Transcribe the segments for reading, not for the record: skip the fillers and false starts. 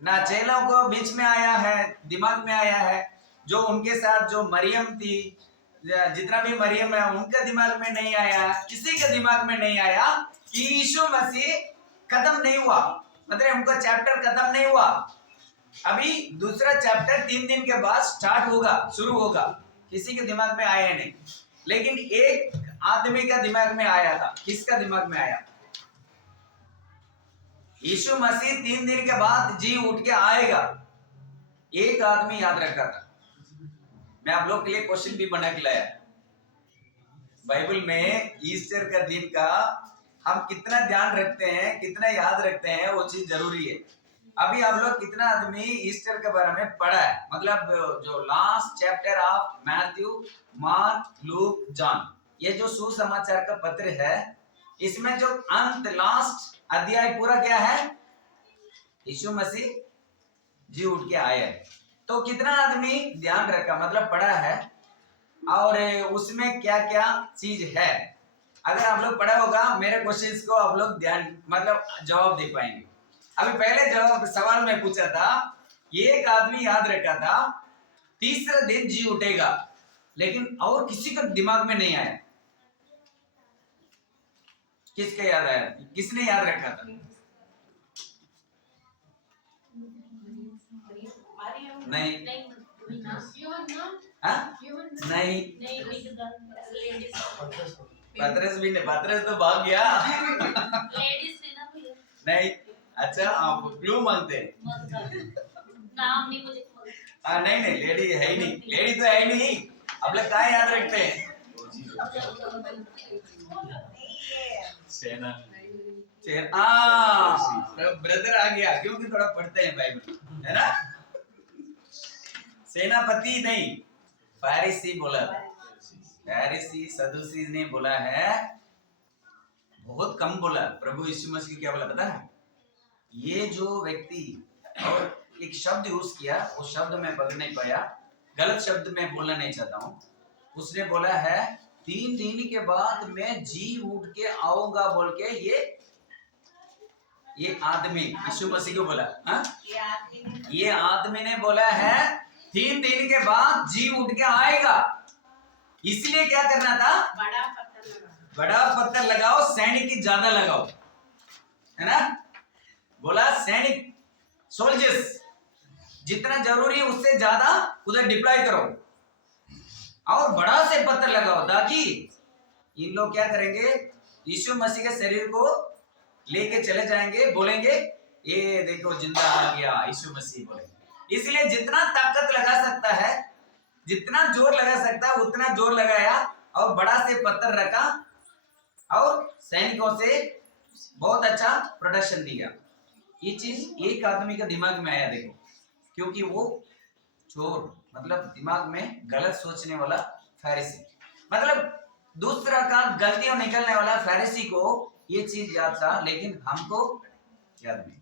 ना चेलों को बीच में आया है, दिमाग में आया है, जो उनके साथ जो मरियम थी, जितना भी मरियम है उनका दिमाग में नहीं आया, किसी के दिमाग में नहीं आया कि यीशु मसीह खत्म नहीं हुआ, मतलब उनका चैप्टर खत्म नहीं हुआ, अभी दूसरा चैप्टर 3 दिन के बाद स्टार्ट होगा, शुरू होगा। किसी के दिमाग में आया नहीं, लेकिन एक आदमी का दिमाग में आया था। किसका दिमाग में आया? यीशु मसीह 3 दिन के बाद जी उठ के आएगा, एक आदमी याद रखा था। मैं आप लोग के लिए क्वेश्चन भी बना के लाया। बाइबल में ईस्टर का दिन का हम कितना ध्यान रखते हैं, कितना याद रखते हैं, वो चीज जरूरी है। अभी आप लोग कितना आदमी ईस्टर के बारे में पढ़ा है? मतलब जो last chapter of Matthew, mark, look, John, ये जो सुसमाचार का पत्र है, इसमें जो अंत लास्ट अध्याय पूरा क्या है? यीशु मसीह जी उठ के आए। तो कितना आदमी ध्यान रखा, मतलब पढ़ा है, और उसमें क्या क्या चीज है? अगर आप लोग पढ़ा होगा, मेरे क्वेश्चंस को आप लोग ध्यान मतलब जवाब दे पाएंगे। अभी पहले जवाब सवाल में पूछा था, एक आदमी याद रखा था तीसरे दिन जी उठेगा, लेकिन और किसी का दिमाग में नहीं आया। किसके याद आया? किसने याद रखा था? नहीं नहीं, पतरस भी नहीं, पतरस तो भाग गया। नहीं, अच्छा आप क्लू मांगते हैं? नाम नहीं मुझे। नहीं नहीं, लेडी है ही नहीं, लेडी तो है ही नहीं। अब लोग क्या याद रखते हैं? सेना, ब्रदर आ गया, क्योंकि थोड़ा पढ़ते हैं बाइबल, है ना? सेनापति नहीं, फारिसी बोला। फारिसी सदूसी ने बोला है, बहुत कम बोला। प्रभु यीशु मसीह क्या बोला पता है? ये जो व्यक्ति, और एक शब्द यूज किया, उस शब्द में पकड़ नहीं पाया, गलत शब्द में बोलना नहीं चाहता हूँ। उसने बोला है 3 दिन के बाद मैं जी उठ के आऊंगा बोल के, ये आदमी यीशु मसीह को बोला। हाँ, ये आदमी ने बोला है 3 दिन के बाद जी उठ के आएगा। इसलिए क्या करना था? बड़ा पत्थर लगाओ, सैनिक की ज्यादा लगाओ, है ना? बोला सैनिक, सोल्जर्स जितना जरूरी है उससे ज्यादा उधर डिप्लॉय करो, और बड़ा से पत्थर लगाओ, ताकि इन लोग क्या करेंगे? यीशु मसीह के शरीर को लेके चले जाएंगे, बोलेंगे ये देखो जिंदा आ गया यीशु मसीह, बोलेंगे। इसलिए जितना ताकत लगा सकता है, जितना जोर लगा सकता है, उतना जोर लगाया, और बड़ा से पत्थर रखा, और सैनिकों से बहुत अच्छा प्रोटेक्शन दिया। ये चीज एक आदमी का दिमाग में आया, देखो, क्योंकि वो चोर, मतलब दिमाग में गलत सोचने वाला फैरिसी, मतलब दूसरा का गलतियों निकलने वाला फैरिसी को ये चीज याद था, लेकिन हमको याद नहीं।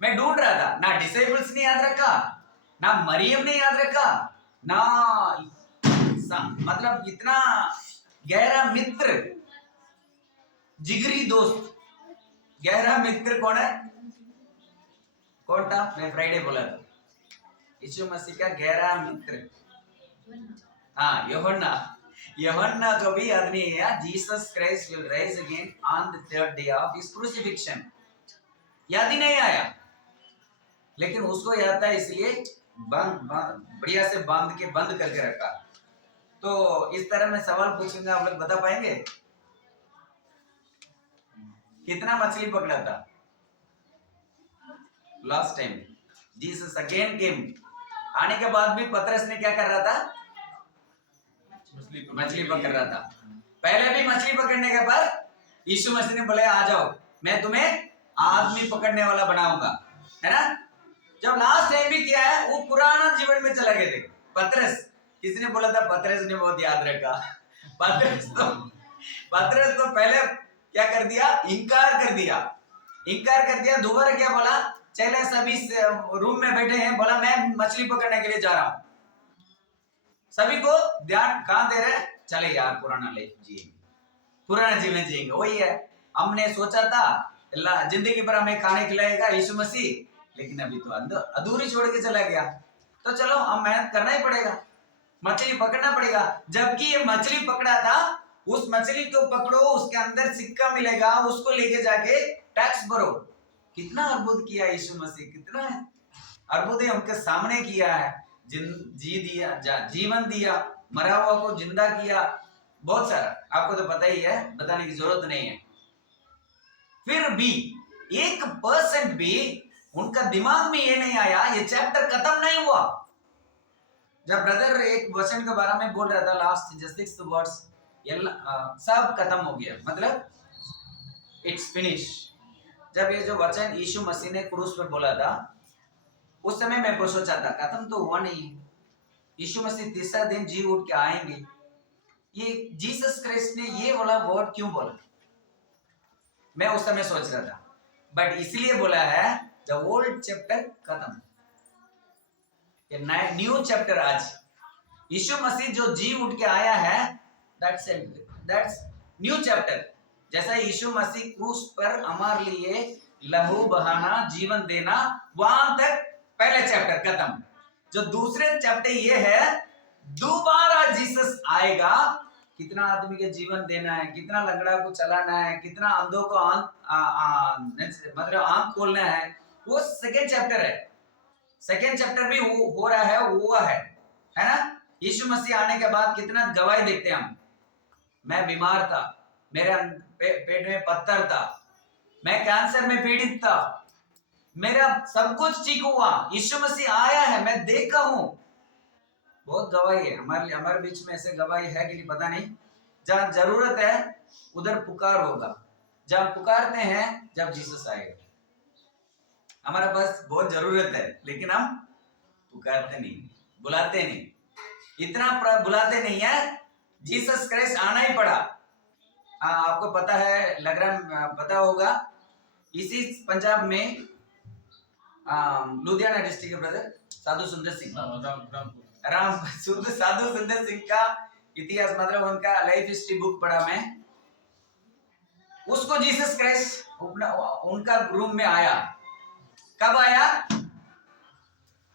मैं ढूंढ रहा था, ना डिसेबल्स ने याद रखा, ना मरियम ने याद रखा, ना मतलब इतना गहरा मित्र, जिगरी दोस्त, गहरा मित्र कौन है? कौन था? मैं फ्राइडे बोला था, यीशु मसीह का गहरा मित्र, हाँ, यूहन्ना। यूहन्ना को भी याद नहीं है, Jesus Christ will rise again on the 3rd day of his crucifixion, याद ही नहीं आया। लेकिन उसको याद था, इसलिए बढ़िया से बांध के बंद करके रखा। तो इस तरह मैं सवाल पूछूंगा, आप लोग बता पाएंगे? कितना मछली पकड़ा था last time? Jesus again came, आने के बाद भी पतरस ने क्या कर रहा था? मछली पकड़ रहा था। पहले भी मछली पकड़ने के बाद यीशु मसीह ने बोला आ जाओ, मैं तुम्हें आदमी पकड़ने वाला बनाऊंगा, है ना? जब लास्ट टाइम भी किया है, वो पुराना जीवन में चला गए थे। पतरस, किसने बोला था? पतरस ने बहुत याद रखा। पतरस तो पहले क्या कर दिया? इनकार कर दिया। दोबारा क्या बोला? चले सभी रूम में बैठे हैं, बोला मैं मछली पकड़ने के लिए जा रहा हूं। सभी को ध्यान कहां दे रहे? चले यार पुराना जीवन जिएंगे, वही है। हमने सोचा था जिंदगी भर हमें खाने खिलाएगा यीशु मसीह, लेकिन अभी तो अधूरी छोड़ के चला गया। तो चलो अब मेहनत करना ही पड़ेगा, मछली पकड़ना पड़ेगा। जबकि ये मछली पकड़ा था, उस मछली को पकड़ो, उसके अंदर सिक्का मिलेगा, उसको लेके जाके टैक्स भरो। कितना अर्बुद किया यीशु मसीह, कितना अर्बुद उनके सामने किया है। जीवन दिया, मरा हुआ को जिंदा किया, बहुत सारा, आपको तो पता ही है, बताने की जरूरत नहीं है। फिर भी 1% भी उनका दिमाग में ये नहीं आया ये चैप्टर खत्म नहीं हुआ। जब ब्रदर एक वचन के बारे में बोल रहा था, लास्ट जस्ट 6 वर्ड्स सब खत्म हो गया, मतलब इट्स फिनिश। जब ये जो वचन यीशु मसीह ने क्रूस पर बोला था, उस समय मैं को सोचा था खत्म तो हुआ नहीं, यीशु मसीह तीसरा दिन जी उठ के आएंगे। ये जीसस क्राइस्ट ने ये वाला वर्ड क्यों बोला, मैं उस समय सोच रहा था। बट इसलिए बोला है द ओल्ड चैप्टर खत्म, न्यू चैप्टर। आज यीशु मसीह जो जी उठ के आया है, दैट्स न्यू चैप्टर। जैसा यीशु मसीह क्रूस पर हमारे लिए लहू बहाना, जीवन देना, वहां तक पहले चैप्टर खत्म। जो दूसरे चैप्टर ये है, दोबारा जीसस आएगा, कितना आदमी के जीवन देना है, कितना लंगड़ा को चलाना है, कितना अंधों को मतलब आंख खोलना है, वो सेकेंड चैप्टर है। सेकेंड चैप्टर भी हो रहा है, हुआ है ना। यीशु मसीह आने के बाद कितना गवाही देते हैं हम। मैं बीमार था, मेरे पेट में पत्थर था, मैं कैंसर में पीड़ित था, मेरा सब कुछ ठीक हुआ, यीशु मसीह आया है, मैं देखा हूं। बहुत गवाही है हमारे बीच में। ऐसे गवाही है कि नहीं पता नहीं। जहां जरूरत है उधर पुकार होगा, जहां पुकारते हैं जब जीसस आएगा। हमारा बस बहुत जरूरत है, लेकिन हम पुकारते नहीं, बुलाते नहीं, इतना बुलाते नहीं है। जीसस क्राइस्ट आना ही पड़ा। आपको पता है, लग रहा पता होगा, इसी पंजाब में लुधियाना डिस्ट्रिक्ट के ब्रदर साधु सुंदर सिंह, साधु सुंदर सिंह का इतिहास, मतलब उनका लाइफ हिस्ट्री बुक पढ़ा मैं। उसको जीसस क्राइस्ट उनका रूम में आया। कब आया?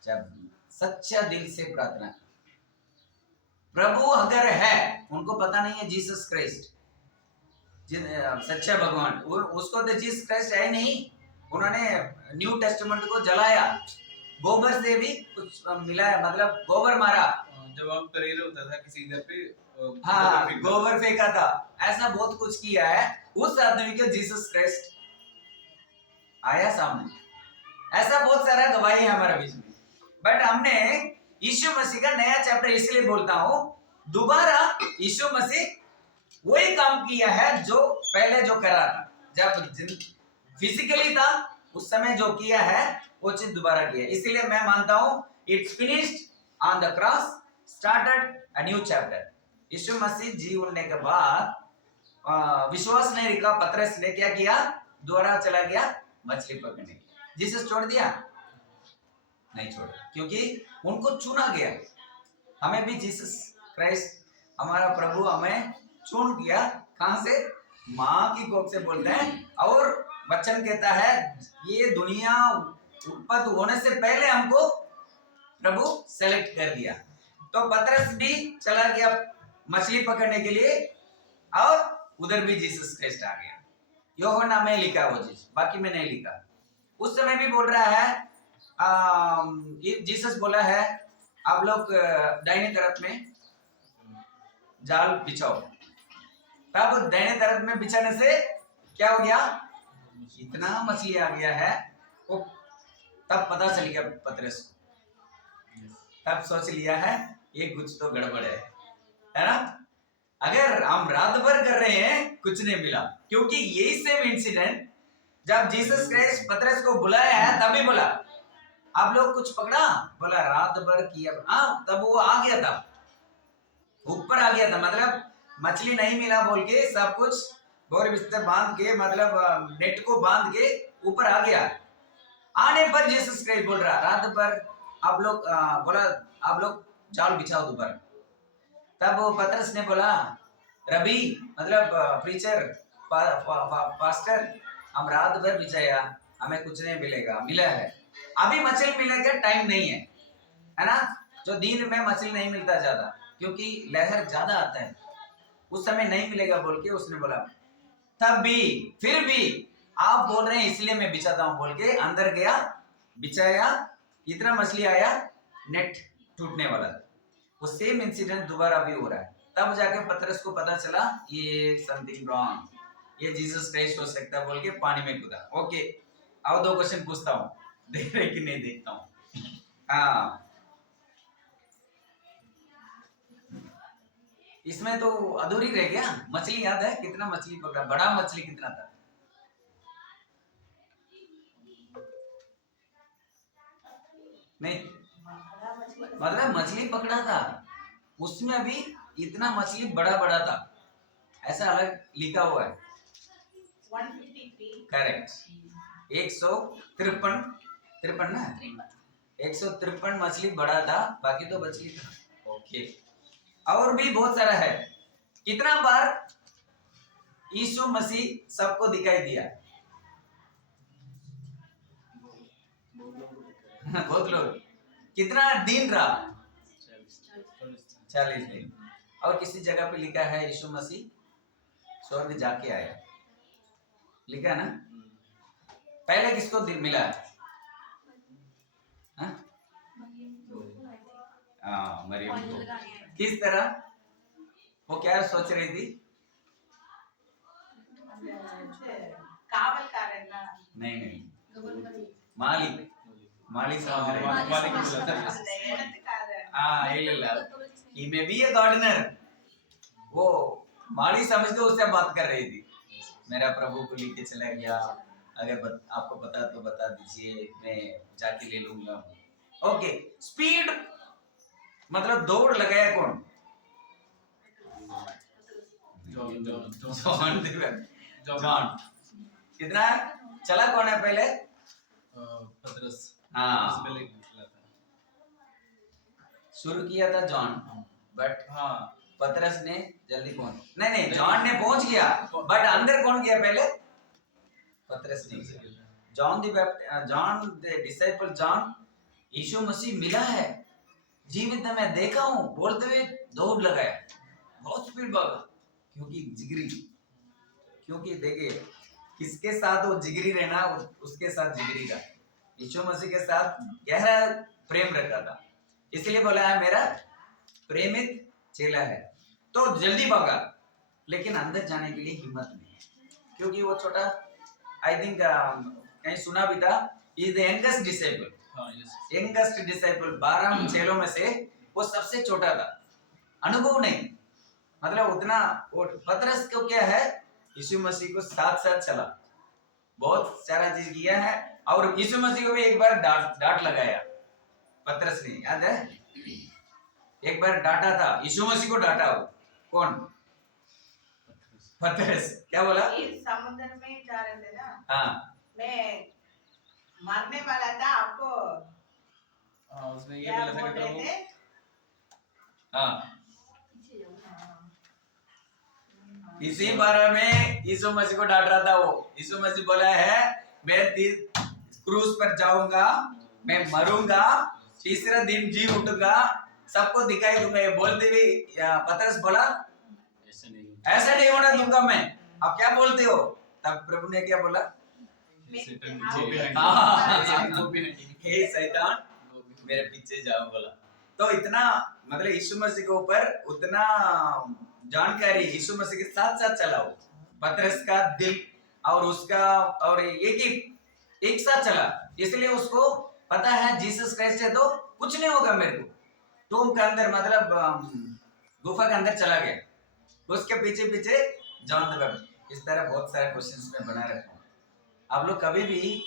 जब सच्चा दिल से प्रार्थना। प्रभु अगर है, उनको पता नहीं है जीसस क्राइस्ट सच्चा भगवान, उसको तो जीसस क्राइस्ट है नहीं। उन्होंने न्यू टेस्टामेंट को जलाया, गोबर से भी कुछ मिलाया, मतलब गोबर मारा, जब आप परेड होता था किसी इधर पे, हाँ गोबर फेंका था, ऐसा बहुत कुछ किया है। उस आदमी के जीसस क्राइस्ट आया सामने। ऐसा बहुत सारा गवाही है हमारे बीच में। बट हमने यीशु मसीह का नया चैप्टर इसलिए बोलता हूं, दोबारा यीशु मसीह वही काम किया है जो पहले जो करा था। जब फिजिकली था उस समय जो किया है वो चीज दोबारा किया। इसलिए मैं मानता हूं it's finished on the cross, started a new chapter. Yeshu Masih जी उठने के बाद विश्वास नहीं रखा पतरस ने, क्या किया? दोबारा चला गया मछली पकड़ने। जीसस छोड़ दिया? नहीं छोड़ा, क्योंकि उनको चुना गया। हमें भी जीसस क्राइस्ट हमारा प्रभु हमें चुन किया। कहां से? मां की कोख से बोलते हैं। और वचन कहता है ये दुनिया उत्पत्ति होने से पहले हमको प्रभु सेलेक्ट कर दिया। तो पतरस भी चला गया मछली पकड़ने के लिए, और उधर भी जीसस क्राइस्ट आ गया। यूहन्ना में लिखा वो चीज, बाकी में नहीं लिखा। उस समय भी बोल रहा है, जीसस बोला है आप लोग दाहिने तरफ में जाल बिछाओ। तब दाहिने तरफ में बिछाने से क्या हो गया? इतना मछली आ गया है। वो तब पता चल गया पतरस को, तब सोच लिया है ये कुछ तो गड़बड़ है ना। अगर हम रात भर कर रहे हैं कुछ नहीं मिला, क्योंकि यही सेम इंसिडेंट जब जीसस क्राइस्ट पतरस को बुलाया है तभी बोला आप लोग कुछ पकड़ा? बोला रात भर किया। तब वो आ गया था, ऊपर आ गया था, मतलब मछली नहीं मिला बोल के सब कुछ बोर बिस्तर बांध के, मतलब नेट को बांध के ऊपर आ गया। आने पर जीसस क्राइस्ट बोल रहा रात भर आप लोग बोला आप लोग जाल बिछाओ दोबारा। तब वो पतरस ने बोला रबी, मतलब प्रीचर, पास्टर, हम रात भर बिछाया, हमें कुछ नहीं मिलेगा। मिला है अभी मछली मिलने का टाइम नहीं है ना। जो दिन में मछली नहीं मिलता ज्यादा, क्योंकि लहर ज्यादा आता है, उस समय नहीं मिलेगा बोल के उसने बोला। तब भी फिर भी आप बोल रहे हैं इसलिए मैं बिछाता हूं बोल के अंदर गया, बिछाया, इतना मछली आया, नेट टूटने वाला। वो सेम इंसिडेंट दोबारा भी हो रहा है। तब जाके पतरस को पता चला ये समथिंग रॉन्ग, ये जीसस क्राइस्ट हो सकता है बोल के पानी में कूदा। ओके, अब 2 क्वेश्चन पूछता हूँ, देख रहे कि नहीं देखता हूँ। हाँ, इसमें तो अधूरी रह गया। मछली याद है कितना मछली पकड़ा, बड़ा मछली कितना था? नहीं, मतलब मछली पकड़ा था, उसमें भी इतना मछली बड़ा बड़ा था, ऐसा अलग लिखा हुआ है। 153 करेक्ट, 153 ना, 153 मछली बड़ा था, बाकी तो मछली था। ओके, और भी बहुत सारा है। कितना बार यीशु मसीह सबको दिखाई दिया? बहुत लोग। कितना दिन रहा? 40 दिन। और किसी जगह पे लिखा है यीशु मसीह स्वर्ग जाके आया, लिखा ना। पहले किसको दिन मिला? मरियम को। किस तरह? वो क्या सोच रही थी? कावल करना नहीं नहीं, माली समझ रहे। हाँ, he may be a gardener। वो माली समझ के उससे बात कर रही थी, मेरा प्रभु को लेके चला गया, अगर आपको पता तो बता दीजिए, मैं जाके ले लूंगा। ओके, स्पीड मतलब दौड़ लगाया कौन? जॉन। कितना चला कौन है पहले? पतरस। हाँ, पहले निकला था। शुरू किया था जॉन, बट हाँ, पतरस ने जल्दी पहुंच, नहीं, जॉन ने पहुंच गया, बट अंदर कौन गया पहले? पतरस ने गया। जॉन द डिसाइपल जॉन, यीशु मसीह मिला है, जीवित मैं देखा हूं बोलते हुए दौड़ लगाया, बहुत स्पीड भागा, क्योंकि जिगरी, क्योंकि देखिए किसके साथ वो जिगरी रहना, उसके साथ जिगरी रहा। यीशु मसीह के साथ गहरा प्रेम रखा था, इसलिए बोला है मेरा प्रेमित चेला है। तो जल्दी भागा, लेकिन अंदर जाने के लिए हिम्मत नहीं, क्योंकि वो छोटा, आई थिंक कहीं सुना भी था, is the youngest disciple. Youngest disciple 12 चेलों में से वो सबसे छोटा था, अनुभव नहीं, मतलब उतना। वो पतरस को क्या है, यीशु मसीह को साथ साथ चला, बहुत सारा चीज किया है, और यीशु मसीह को भी एक बार डांट लगाया पतरस ने, याद है? एक बार डांटा था, यीशु मसीह को डांटा। वो कौन? पतरस। क्या बोला? इस समुद्र में जा रहे थे ना, हाँ, मैं मरने वाला था, आपको हाँ, उसने ये क्या बोला था बोल कि रहे प्रभु। थे? हाँ, इसी बारे में यीशु मसीह को डांट रहा था वो। यीशु मसीह बोला है मैं क्रूस पर जाऊंगा, मैं मरूंगा, तीसरा दिन जी उठूंगा, सबको दिखाई दूंगा, ये बोलते हुए पतरस बोला ऐसा नहीं होने दूंगा मैं, आप क्या बोलते हो? तब प्रभु ने क्या बोला? हे शैतान मेरे पीछे जाओ बोला। तो इतना मतलब यीशु मसीह के ऊपर उतना जानकारी, यीशु मसीह के साथ साथ चला वो, पतरस का दिल और उसका और एक साथ चला, इसलिए उसको पता है जीसस क्राइस्ट है तो कुछ नहीं होगा मेरे को। टूम के अंदर मतलब गुफा के अंदर चला गया, उसके पीछे पीछे जॉन द बैप्टिस्ट। इस तरह बहुत सारे क्वेश्चंस में बना रखा हूँ, आप लोग कभी भी,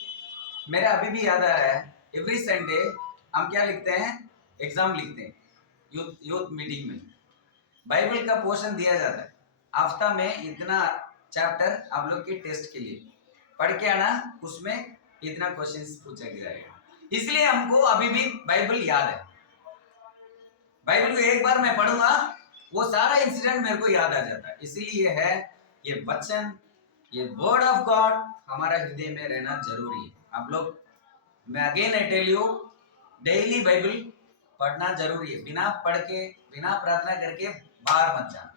मेरा अभी भी याद आ रहा है, एवरी संडे हम क्या लिखते हैं, एग्जाम लिखते हैं, यूथ मीटिंग में बाइबल का पोर्शन दिया जाता है, हफ्ता में इतना चैप्टर आप लोग के टेस्ट के लिए पढ़ के आना, उसमें इतना क्वेश्चंस पूछा जाएगा, इसलिए हमको अभी भी बाइबल याद है। बाइबल को एक बार मैं पढ़ूंगा, वो सारा इंसिडेंट मेरे को याद आ जाता है, इसीलिए है ये वचन, ये वर्ड ऑफ गॉड हमारा हृदय में रहना जरूरी है। आप लोग मैं again I tell you, daily Bible पढ़ना जरूरी है। बिना पढ़ के, बिना प्रार्थना करके बाहर मत जाना।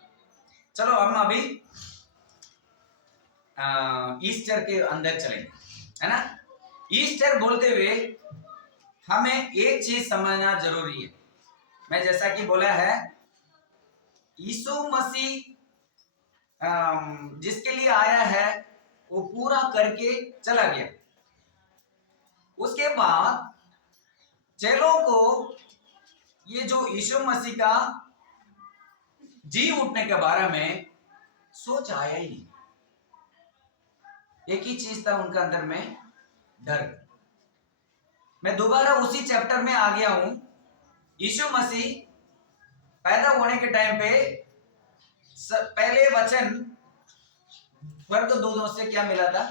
चलो हम अभी ईस्टर के अंदर चलेंगे, है ना। ईस्टर बोलते हुए हमें एक चीज समझना जरूरी है। मैं जैसा कि बोला है, यीशु मसीह जिसके लिए आया है वो पूरा करके चला गया। उसके बाद चेलों को ये जो यीशु मसीह का जी उठने के बारे में सोच आया ही नहीं। एक ही चीज था उनका अंदर में, डर। मैं दोबारा उसी चैप्टर में आ गया हूं। यीशु मसीह पैदा होने के टाइम पे पहले वचन स्वर्गदूतों से क्या मिला था?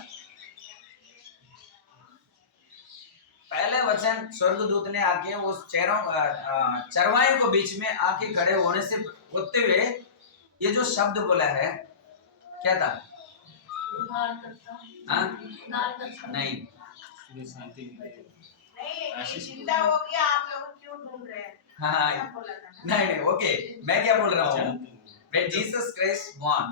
पहले वचन स्वर्गदूत ने आके उस चरवाहे को बीच में आके खड़े होने से होते हुए ये जो शब्द बोला है क्या था? नहीं, नहीं, जिंदा हो गया, आप लोग क्यों ढूंढ रहे हैं? हाँ, ऐसा बोला था ना? नहीं, ओके। मैं क्या बोल रहा हूँ, When Jesus Christ born,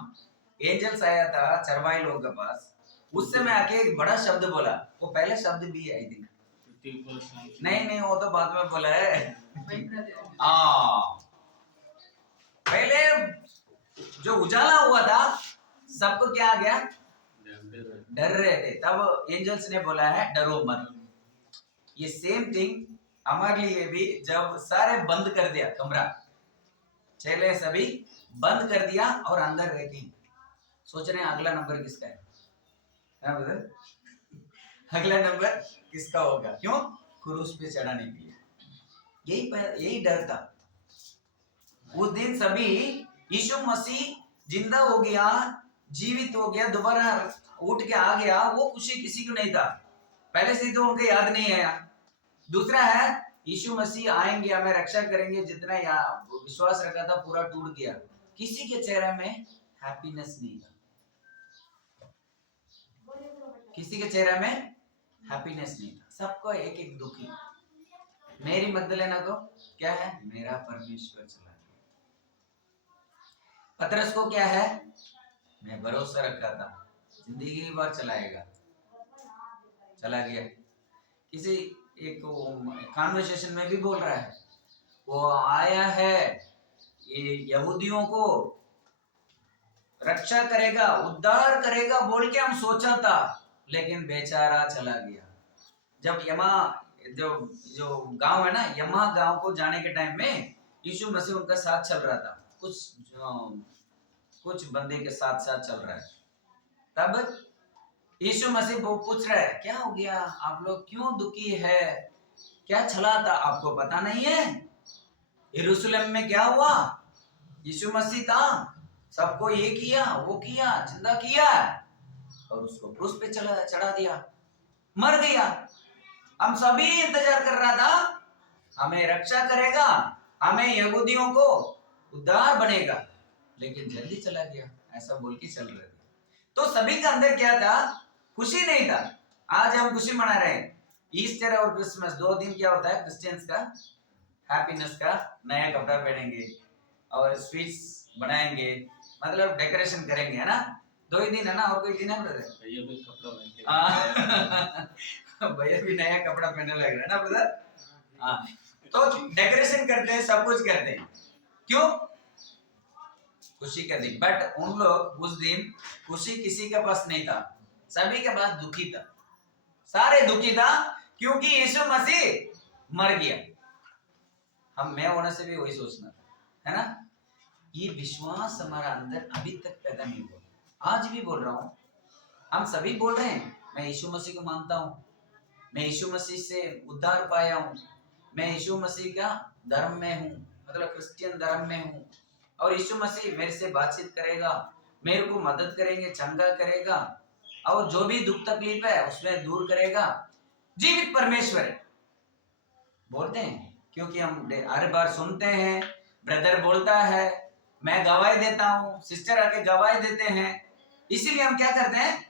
angels आया था चरवाहे लोग के पास, उस समय आके एक बड़ा शब्द बोला। वो पहले शब्द भी है, आई थिंक। नहीं, वो तो बाद में बोला है। पहले जो उजाला हुआ था सबको क्या आ गया? डर रहे थे। तब एंजल्स ने बोला है डरो मत। ये सेम थिंग हमारे लिए भी, जब सारे बंद कर दिया कमरा, चेले सभी बंद कर दिया और अंदर रह के सोच रहे हैं अगला नंबर किसका है ब्रदर? अगला नंबर किसका होगा? क्यों? क्रूस पे चढ़ाने के लिए। यही डर था उस दिन। सभी यीशु मसीह जिंदा हो गया, जीवित हो गया, दोबारा उठ के आ गया, वो खुशी किसी को नहीं था। पहले से तो उनको याद नहीं आया। दूसरा है, यीशु मसीह आएंगे, हमें रक्षा करेंगे, जितना विश्वास रखा था पूरा टूट गया। किसी के चेहरे में हैप्पीनेस नहीं था। किसी के चेहरे में हैप्पीनेस नहीं था। सबको एक एक दुखी। मेरी मगदलेना को क्या है? मेरा परमेश्वर चला गया। पतरस को क्या है? मैं भरोसा रखा था जिंदगी भर चलाएगा, चला गया। किसी एक कॉन्वर्सेशन में भी बोल रहा है, वो आया है ये यहूदियों को रक्षा करेगा, उद्धार करेगा बोल के हम सोचा था, लेकिन बेचारा चला गया। जब यमा जो गांव है ना, यमा गांव को जाने के टाइम में यीशु मसीह उनका साथ चल रहा था, कुछ बंदे के साथ चल रहा है। तब यीशु मसीह पूछ रहा है, क्या हो गया? आप लोग क्यों दुखी है? क्या चला था? आपको पता नहीं है यरूशलेम में क्या हुआ? यीशु मसीह था, सबको ये किया, वो किया, जिंदा किया और उसको क्रूस पे चढ़ा दिया, मर गया। हम सभी इंतजार कर रहा था हमें रक्षा करेगा, हमें यहूदियों को उद्धार बनेगा, लेकिन जल्दी चला गया, ऐसा बोल के चल रहे थे। तो सभी का अंदर क्या था? खुशी नहीं था। आज हम खुशी मना रहे हैं। ईस्टर और क्रिसमस 2 दिन क्या होता है क्रिश्चियंस का? हैप्पीनेस का। नया कपड़ा पहनेंगे और स्वीट्स बनाएंगे, मतलब डेकोरेशन करेंगे, है ना। 2 ही दिन है ना, और कोई दिन है ब्रदर? भैया भी कपड़ा पहन के भैया भी नया कपड़ा पहनने लग रहा है ना ब्रदर। हाँ, तो डेकोरेशन करते हैं, सब कुछ करते हैं, क्यों? खुशी का दिन। बट उन लोग उस दिन खुशी किसी के पास नहीं था, सभी के पास दुखी था। सारे दुखी था क्योंकि यीशु मसीह मर गया। मैं होने से भी वही सोचना, है ना। ये विश्वास हमारा अंदर अभी तक पैदा नहीं हुआ। आज भी बोल रहा हूं, हम सभी बोल रहे हैं मैं यीशु मसीह को मानता हूं, मैं यीशु मसीह से उद्धार पाया हूं, मैं यीशु मसीह का धर्म में हूं, मतलब क्रिश्चियन धर्म में हूं, और यीशु मसीह मेरे से बातचीत करेगा, मेरे को मदद करेंगे, चंगा करेगा, और जो भी दुख तकलीफ है उसमें दूर करेगा। जीवित परमेश्वर है बोलते हैं, क्योंकि हम हर बार सुनते हैं, ब्रदर बोलता है, मैं गवाही देता हूं, सिस्टर आके गवाही देते हैं, इसीलिए हम क्या करते हैं?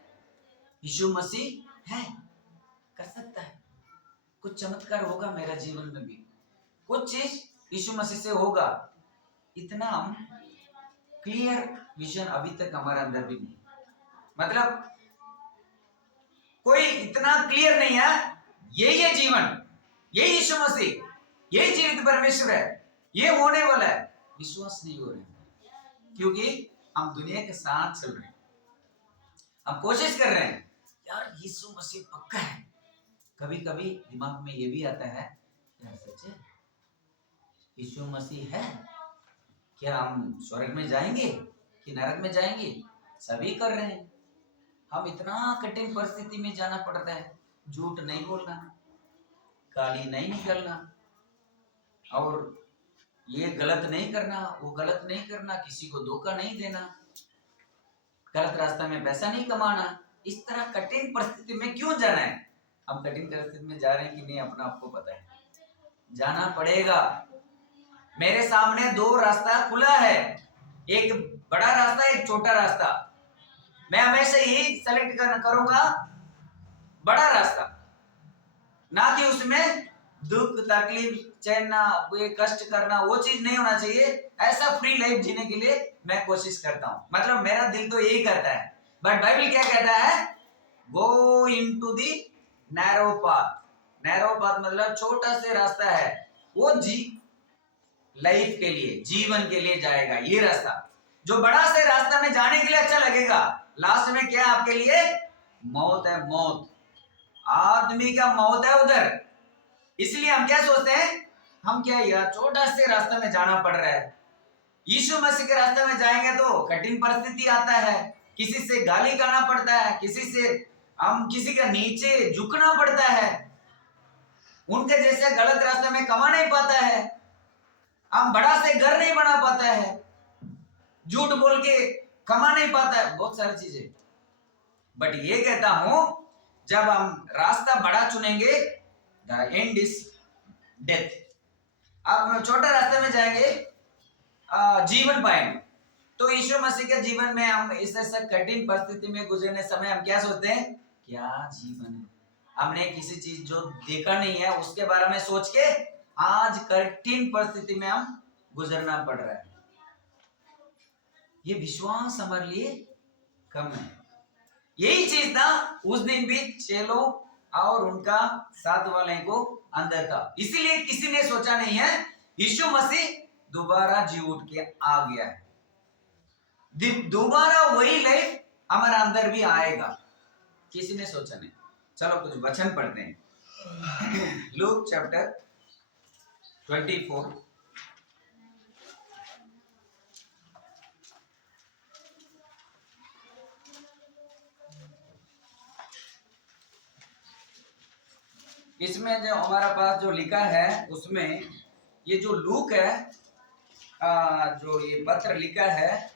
यीशु मसीह है, कर सकता है, कुछ चमत्कार होगा मेरा जीवन में भी, कुछ चीज यीशु मसीह से होगा। इतना हम क्लियर विजन अभी तक हमारे अंदर भी नहीं, मतलब कोई इतना क्लियर नहीं है यही है जीवन, यही यीशु मसीह, यही जीवित परमेश्वर है, ये होने वाला है। विश्वास नहीं हो रहा क्योंकि हम दुनिया के साथ चल रहे हैं। हम कोशिश कर रहे हैं यार यीशु मसीह पक्का है। कभी कभी दिमाग में ये भी आता है यार सच है यीशु मसीह है, क्या हम स्वर्ग में जाएंगे कि नरक में जाएंगे? सभी कर रहे हैं। हम इतना कठिन परिस्थिति में जाना पड़ता है, झूठ नहीं बोलना, गाली नहीं निकलना, और ये गलत नहीं करना, वो गलत नहीं करना, किसी को धोखा नहीं देना, गलत रास्ता में पैसा नहीं कमाना। इस तरह कठिन परिस्थिति में क्यों जाना है? हम कठिन परिस्थिति में जा रहे हैं कि नहीं अपना आपको पता है, जाना पड़ेगा। मेरे सामने दो रास्ता खुला है, एक बड़ा रास्ता, एक छोटा रास्ता। मैं हमेशा यही सेलेक्ट करूंगा बड़ा रास्ता, ना कि उसमें दुख तकलीफ चैनना, वो कष्ट करना, वो चीज नहीं होना चाहिए। ऐसा फ्री लाइफ जीने के लिए मैं कोशिश करता हूँ, मतलब मेरा दिल तो यही करता है। बट बाइबल क्या कहता है? Go into the narrow path. Narrow path मतलब छोटा से रास्ता है, वो लाइफ के लिए, जीवन के लिए जाएगा ये रास्ता। जो बड़ा से रास्ता में जाने के लिए अच्छा लगेगा, लास्ट में क्या आपके लिए? मौत है, मौत। आदमी का मौत है उधर। इसलिए हम क्या सोचते हैं, हम क्या यार छोटा से रास्ते में जाना पड़ रहा है। यीशु मसीह के रास्ते में जाएंगे तो कठिन परिस्थिति आता है, किसी से गाली करना पड़ता है, किसी का नीचे झुकना पड़ता है, उनके जैसे गलत रास्ते में कमा नहीं पाता है, हम बड़ा से घर नहीं बना पाता है, झूठ बोल के कमा नहीं पाता है, बहुत सारी चीजें। बट ये कहता हूं जब हम रास्ता बड़ा चुनेंगे, द एंड इज डेथ। अब छोटे रास्ते में जाएंगे, जीवन पाएंगे। तो यीशु मसीह के जीवन में हम इस कठिन परिस्थिति में गुजरने समय हम क्या सोचते हैं? क्या जीवन है? हमने किसी चीज जो देखा नहीं है उसके बारे में सोच के आज कठिन परिस्थिति में हम गुजरना पड़ रहा है। ये विश्वास हमारे लिए कम है। यही चीज था उस दिन भी चेलों और उनका साथ वाले को अंदर था। इसीलिए किसी ने सोचा नहीं है यीशु मसीह दोबारा जी उठ के आ गया है, दोबारा वही लाइफ हमारे अंदर भी आएगा, किसी ने सोचा नहीं। चलो कुछ वचन पढ़ते हैं। लूक चैप्टर 24 इसमें जो हमारा पास जो लिखा है उसमें ये जो लूक है, जो ये पत्र लिखा है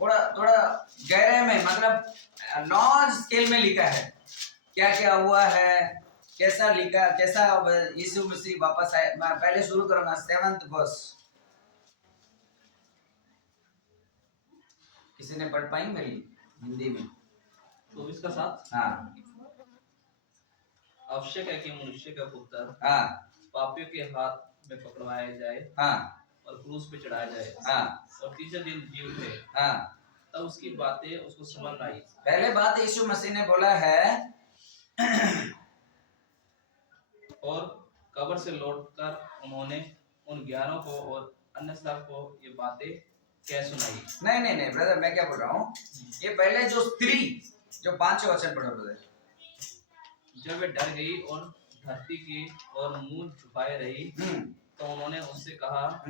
थोड़ा गहरे में, मतलब लार्ज स्केल में लिखा है। क्या क्या हुआ है, कैसा लिखा, कैसा यीशु मसीह वापस आए। मैं पहले शुरू करूंगा 7th वर्स। किसी ने पढ़ पाएंगे मेरी हिंदी में? 24 का 7। हाँ। आवश्यक है कि मनुष्य का पुत्र हाँ। पापियों के हाथ में पकड़वाया जाए, हाँ। और क्रूस पे चढ़ाया जाए, हाँ। और तीसरे दिन जी उठे। हाँ। तब उसकी बातें उसको समझ आई। पहले बात यीशु मसीह ने बोला है और कब्र से लौटकर उन्होंने उन 11 को और अन्य सब को ये बातें क्या सुनाई। नहीं ब्रदर, मैं क्या बोल रहा हूँ, ये पहले जो स्त्री जो 5 वचन पढ़ो ब्रदर। जब वे डर गई और धरती की और मुंह छुपाए रही, तो उन्होंने उससे कहा,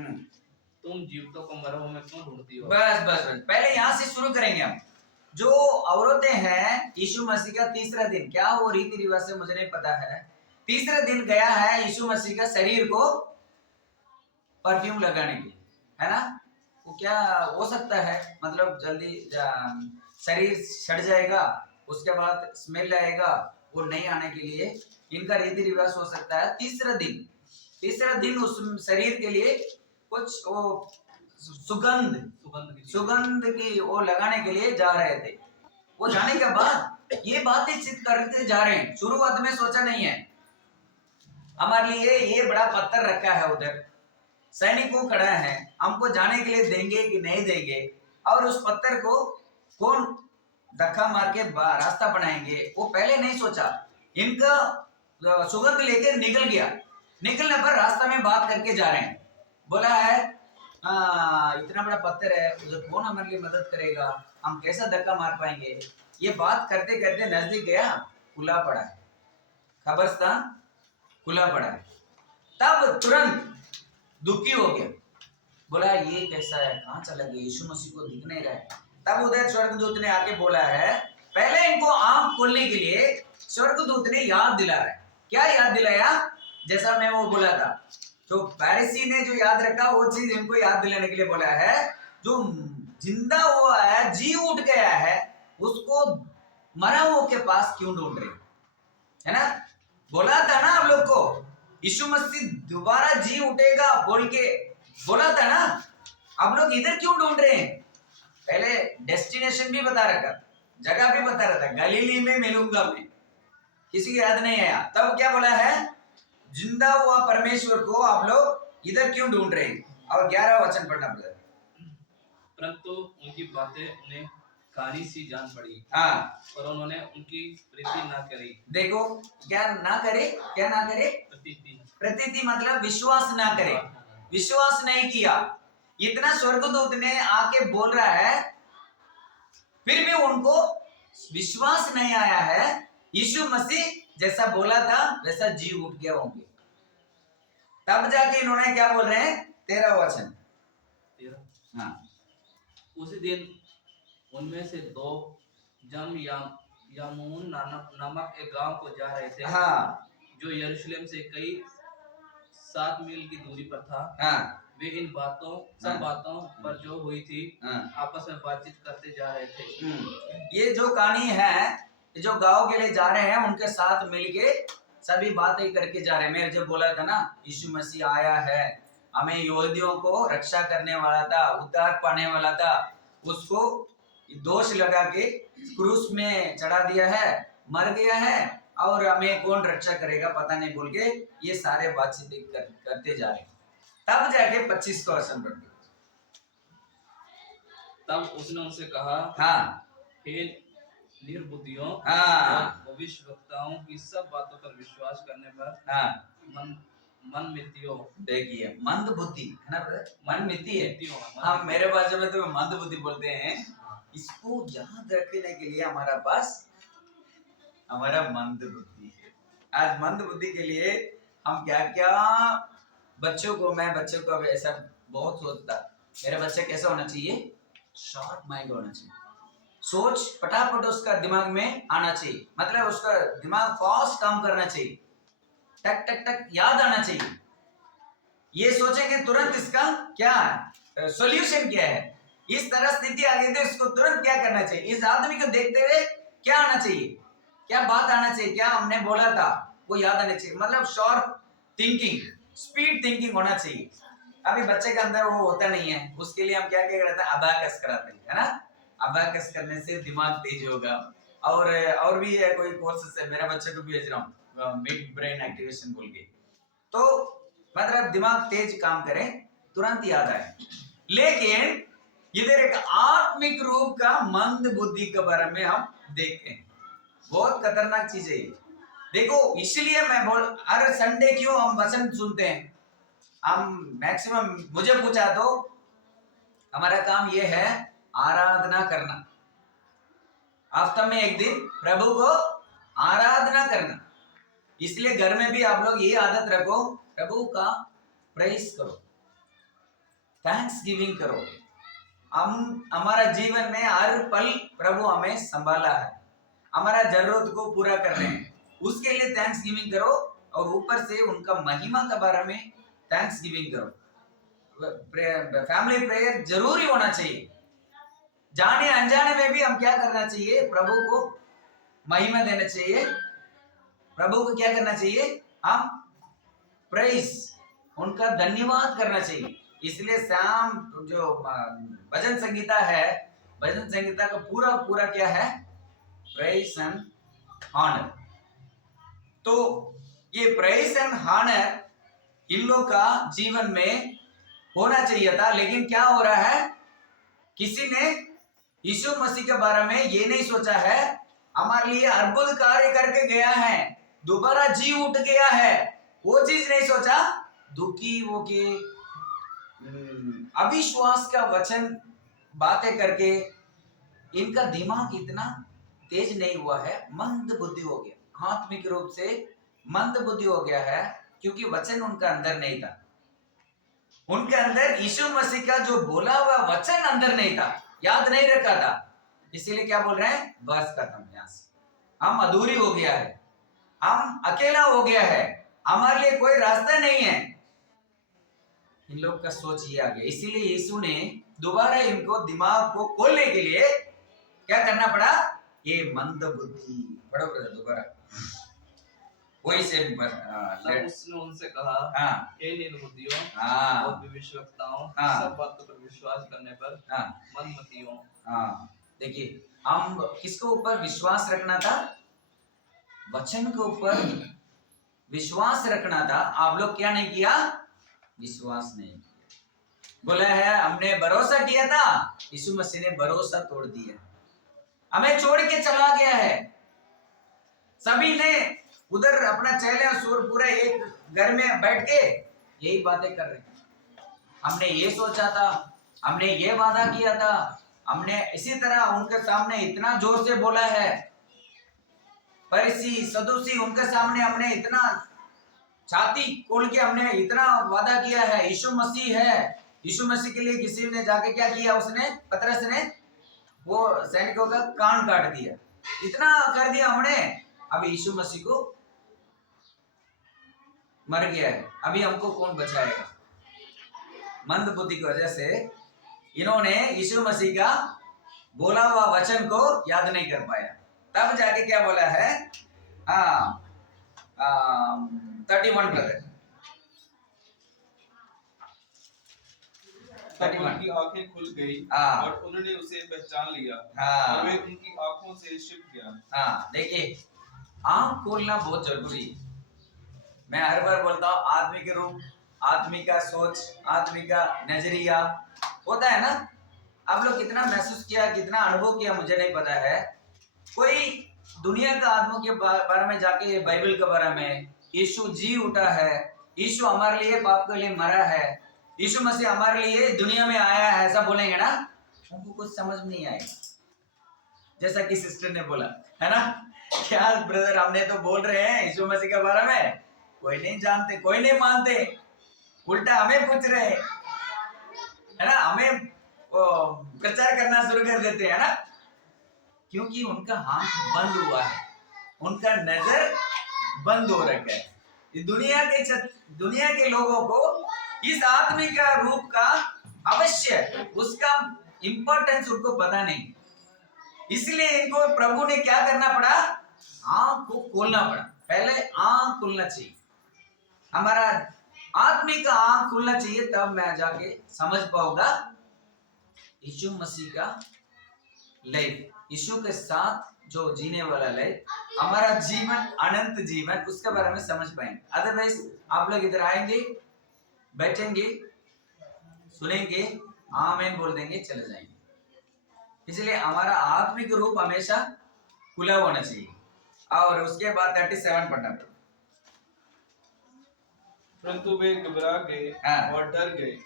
तुम जीवितों को मरों में क्यों ढूंढती हो? बस पहले यहाँ से शुरू करेंगे हम। जो औरतें हैं, यीशु मसीह का तीसरा दिन, क्या वो रीति रिवाज से मुझे नहीं पता है, तीसरा दिन गया है यीशु मसीह का शरीर को परफ्यूम लगाने के लिए, है ना? वो क्या हो सकता है, मतलब जल्दी शरीर सड़ जाएगा, उसके बाद स्मेल आएगा, वो नहीं आने के लिए इनका रीति रिवाज हो सकता है। तीसरा दिन उस शरीर के लिए कुछ वो सुगंध की वो लगाने के लिए जा रहे थे। वो जाने के बाद ये बातें चित करते जा रहे हैं। शुरुआत में सोचा नहीं है, हमारे लिए ये बड़ा पत्थर रखा है उधर, सैनिकों खड़ा है, हमको जाने के लिए देंगे कि नहीं देंगे, और उस पत्थर को कौन धक्का मार के रास्ता बनाएंगे वो पहले नहीं सोचा। इनका सुगंध लेके निकल गया, निकलने पर रास्ता में बात करके जा रहे हैं, बोला है इतना बड़ा पत्थर है, उधर कौन हमारे लिए मदद करेगा, हम कैसा धक्का मार पाएंगे। ये बात करते करते नजदीक गया, खुला पड़ा है कब्रिस्तान, खुला पड़ा है। तब तुरंत दुखी हो गया, बोला ये कैसा है, कहाँ चला गया, यीशु मसीह को दिख नहीं रहा है। तब उधर स्वर्गदूत ने आके बोला है, पहले इनको आंख खोलने के लिए स्वर्गदूत ने याद दिलाया है। क्या याद दिलाया? जैसा मैं वो बोला था, तो फरीसी ने जो याद रखा वो चीज इनको याद दिलाने के लिए बोला है, जो जिंदा हुआ है, जी उठ गया है, उसको मरा हुआ के पास क्यों ढूंढ रहे है ना। बोला था ना आप लोग को, यीशु मसीह दोबारा जी उठेगा बोल के बोला था ना, आप लोग इधर क्यों ढूंढ रहे हैं। पहले डेस्टिनेशन भी बता रखा, जगह भी बता रहा था, गलीली में मिलूंगा मैं, किसी को याद नहीं आया। तब क्या बोला है, जिंदा हुआ परमेश्वर को आप लोग इधर क्यों ढूंढ रहे हैं। और 11 वचन पढ़ना पड़ेगा। परंतु उनकी बातें उन्हें कहानी सी जान पड़ी, हाँ, और उन्होंने उनकी प्रीति ना करी। देखो क्या ना करे, क्या ना करे, प्रतीति मतलब विश्वास ना करे, विश्वास नहीं किया। इतना स्वर्गदूत ने आके बोल रहा है, फिर भी उनको विश्वास नहीं आया है। यीशु मसीह जैसा बोला था वैसा जी उठ गया होंगे। तब जाके इन्होंने क्या बोल रहे हैं, 13 वचन। हाँ, उसी दिन उनमें से 2 जम यामून नामक एक गांव को जा रहे थे, हाँ, जो यरूशलेम से कई 7 मील की दूरी पर था। हाँ, वे इन सब बातों पर जो हुई थी आपस में बातचीत करते जा रहे थे। ये जो कहानी है, जो गांव के लिए जा रहे हैं, उनके साथ मिलके सभी बातें करके जा रहे हैं। मैंने जब बोला था ना, यीशु मसीह आया है, हमें यहूदियों को रक्षा करने वाला था, उद्धार पाने वाला था, उसको दोष लगा के क्रूस में चढ़ा दिया है, मर गया है, और हमें कौन रक्षा करेगा पता नहीं बोल के ये सारे बातचीत करते जा रहे हैं। तब जाके 25 को वचन पढ़ते। तब उसने उनसे कहा, हाँ, हे निर्बुद्धियों, हाँ, भविष्यवक्ताओं की सब बातों पर विश्वास करने पर हाँ, मन मितियों। देखिए मंद बुद्धि है ना, मन मिति है। हाँ, हम मेरे भाषा में तो मंद बुद्धि बोलते हैं। इसको याद रखने के लिए हमारा पास हमारा मंद बुद्धि है। आज मंद बुद्धि के लिए हम क्या क्या बच्चों को ऐसा बहुत सोचता, मेरा बच्चा कैसा होना चाहिए, शॉर्ट माइंड होना चाहिए, सोच फटाफट उसका दिमाग में आना चाहिए, मतलब उसका दिमाग फास्ट काम करना चाहिए, टक टक टक याद आना चाहिए। ये सोचेंगे तुरंत इसका क्या है, सॉल्यूशन क्या है। इस तरह स्थिति आ गई तो इसको तुरंत क्या करना चाहिए, इस आदमी को देखते हुए क्या आना चाहिए, क्या बात आना चाहिए, क्या हमने बोला था वो याद आना चाहिए। मतलब शॉर्ट थिंकिंग, स्पीड थिंकिंग होना चाहिए। अभी बच्चे के अंदर वो होता नहीं है, उसके लिए हम क्या क्या करते हैं, अबाकस कराते हैं, है ना। अबाकस करने से दिमाग तेज होगा। और भी है कोई कोर्सेस है, मेरा बच्चे को भी भेज रहा हूँ, मिड ब्रेन एक्टिवेशन बोल के, तो मतलब दिमाग तेज काम करे, तुरंत याद आए। लेकिन इधर एक आत्मिक रूप का मंद बुद्धि के बारे में हम देखते हैं, बहुत खतरनाक चीज है। देखो इसलिए मैं हर संडे क्यों हम वचन सुनते हैं, हम मैक्सिमम मुझे पूछा तो हमारा काम ये है आराधना करना, हफ्ता में एक दिन प्रभु को आराधना करना। इसलिए घर में भी आप लोग ये आदत रखो, प्रभु का प्रेज करो, थैंक्स गिविंग करो। हमारा जीवन में हर पल प्रभु हमें संभाला है, हमारा जरूरत को पूरा कर रहे हैं, उसके लिए थैंक्स गिविंग करो। और ऊपर से उनका महिमा के बारे में थैंक्स गिविंग करो। फैमिली प्रेयर जरूरी होना चाहिए। जाने अनजाने में भी हम क्या करना चाहिए, प्रभु को महिमा देना चाहिए, प्रभु को क्या करना चाहिए, हम प्रेज, उनका धन्यवाद करना चाहिए। इसलिए शाम जो भजन संगीता है, भजन संगीता का पूरा क्या है, प्रेज एंड ऑनर। तो ये प्राइस एंड हानर इन लोग का जीवन में होना चाहिए था, लेकिन क्या हो रहा है, किसी ने यीशु मसीह के बारे में ये नहीं सोचा है, हमारे लिए अद्भुत कार्य करके गया है, दोबारा जी उठ गया है, वो चीज नहीं सोचा। दुखी होके अविश्वास का वचन बातें करके इनका दिमाग इतना तेज नहीं हुआ है, मंद बुद्धि हो गया, आत्मिक रूप से मंद बुद्धि हो गया है, क्योंकि वचन उनका अंदर नहीं था। उनके अंदर यीशु मसीह का जो बोला हुआ वचन अंदर नहीं था, याद नहीं रखा था, इसीलिए क्या बोल रहे हैं, बस खत्म, यहां से हम अधूरी हो गया है, हम अकेला हो गया है, हमारे लिए कोई रास्ता नहीं है। इन लोग का सोच ये आ गया, इसीलिए यीशु ने दोबारा इनको दिमाग को खोलने के लिए क्या करना पड़ा, ये मंद बुद्धि, पढ़ो दोबारा वही से तब उसने उनसे कहा, हे निर्बुद्धियों और विवेकवक्ताओं, सब बातों पर विश्वास करने पर मंदमतियों। देखिए, हम किसके ऊपर विश्वास रखना था, वचन के ऊपर विश्वास रखना था। आप लोग क्या नहीं किया, विश्वास नहीं किया। बोला है हमने भरोसा किया था, यीशु मसीह ने भरोसा तोड़ दिया, हमें छोड़ के चला गया है। सभी ने उधर अपना चेले और सूर पूरे एक घर में बैठ के यही बातें कर रहे हैं, हमने ये सोचा था, हमने ये वादा किया था, हमने इसी तरह उनके सामने इतना जोर से बोला है, फरीसी सदूसी उनके सामने हमने इतना छाती खोल के हमने इतना वादा किया है, यीशु मसीह है। यीशु मसीह के लिए किसी ने जाके क्या किया, उसने पतरस ने वो सैनिकों का कान काट दिया, इतना कर दिया हमने, अभी यीशु मसीह को मर गया है, अभी हमको कौन बचाएगा। मंद बुद्धि की वजह से इन्होंने यीशु मसीह का बोला हुआ वचन को याद नहीं कर पाया। तब जाके क्या बोला है, 31 ब्रदर, तब उनकी आंखें खुल गई और उन्होंने उसे पहचान लिया और वे उनकी आंखों से छिप गया। देखिए, आंख खोलना बहुत जरूरी है। मैं हर बार बोलता हूँ, आदमी के रूप, आदमी का सोच, आदमी का नजरिया होता है ना। आप लोग कितना महसूस किया, कितना अनुभव किया मुझे नहीं पता है, कोई दुनिया का आदमी के बारे में जाके बाइबल के बारे में, यीशु जी उठा है, यीशु हमारे लिए पाप के लिए मरा है, यीशु मसीह हमारे लिए दुनिया में आया है, ऐसा बोलेंगे ना, उनको कुछ समझ नहीं आएगा। जैसा कि सिस्टर ने बोला है ना, क्या ब्रदर हमने तो बोल रहे हैं यीशु मसीह के बारे में, कोई नहीं जानते, कोई नहीं मानते, उल्टा हमें पूछ रहे हैं, है ना, हमें प्रचार करना शुरू कर देते हैं ना, क्योंकि उनका हाथ बंद हुआ है, उनका नजर बंद हो रखा है। दुनिया के लोगों को इस आदमी का रूप का अवश्य उसका इंपॉर्टेंस उनको पता नहीं, इसलिए इनको प्रभु ने क्या करना पड़ा, आंख को खोलना पड़ा। पहले आंख खुलना चाहिए, हमारा आत्मिक आंख खुलना चाहिए, तब मैं जाके समझ पाऊंगा यीशु मसीह का लाइफ, यीशु के साथ जो जीने वाला लाइफ, हमारा जीवन अनंत जीवन, उसके बारे में समझ पाएंगे। अदरवाइज आप लोग इधर आएंगे, बैठेंगे, सुनेंगे, आमीन बोल देंगे, चले जाएंगे। इसलिए हमारा आत्मिक रूप हमेशा खुला होना चाहिए। और उसके बाद 37 पढ़ना। परंतु वे घबरा गए और डर गए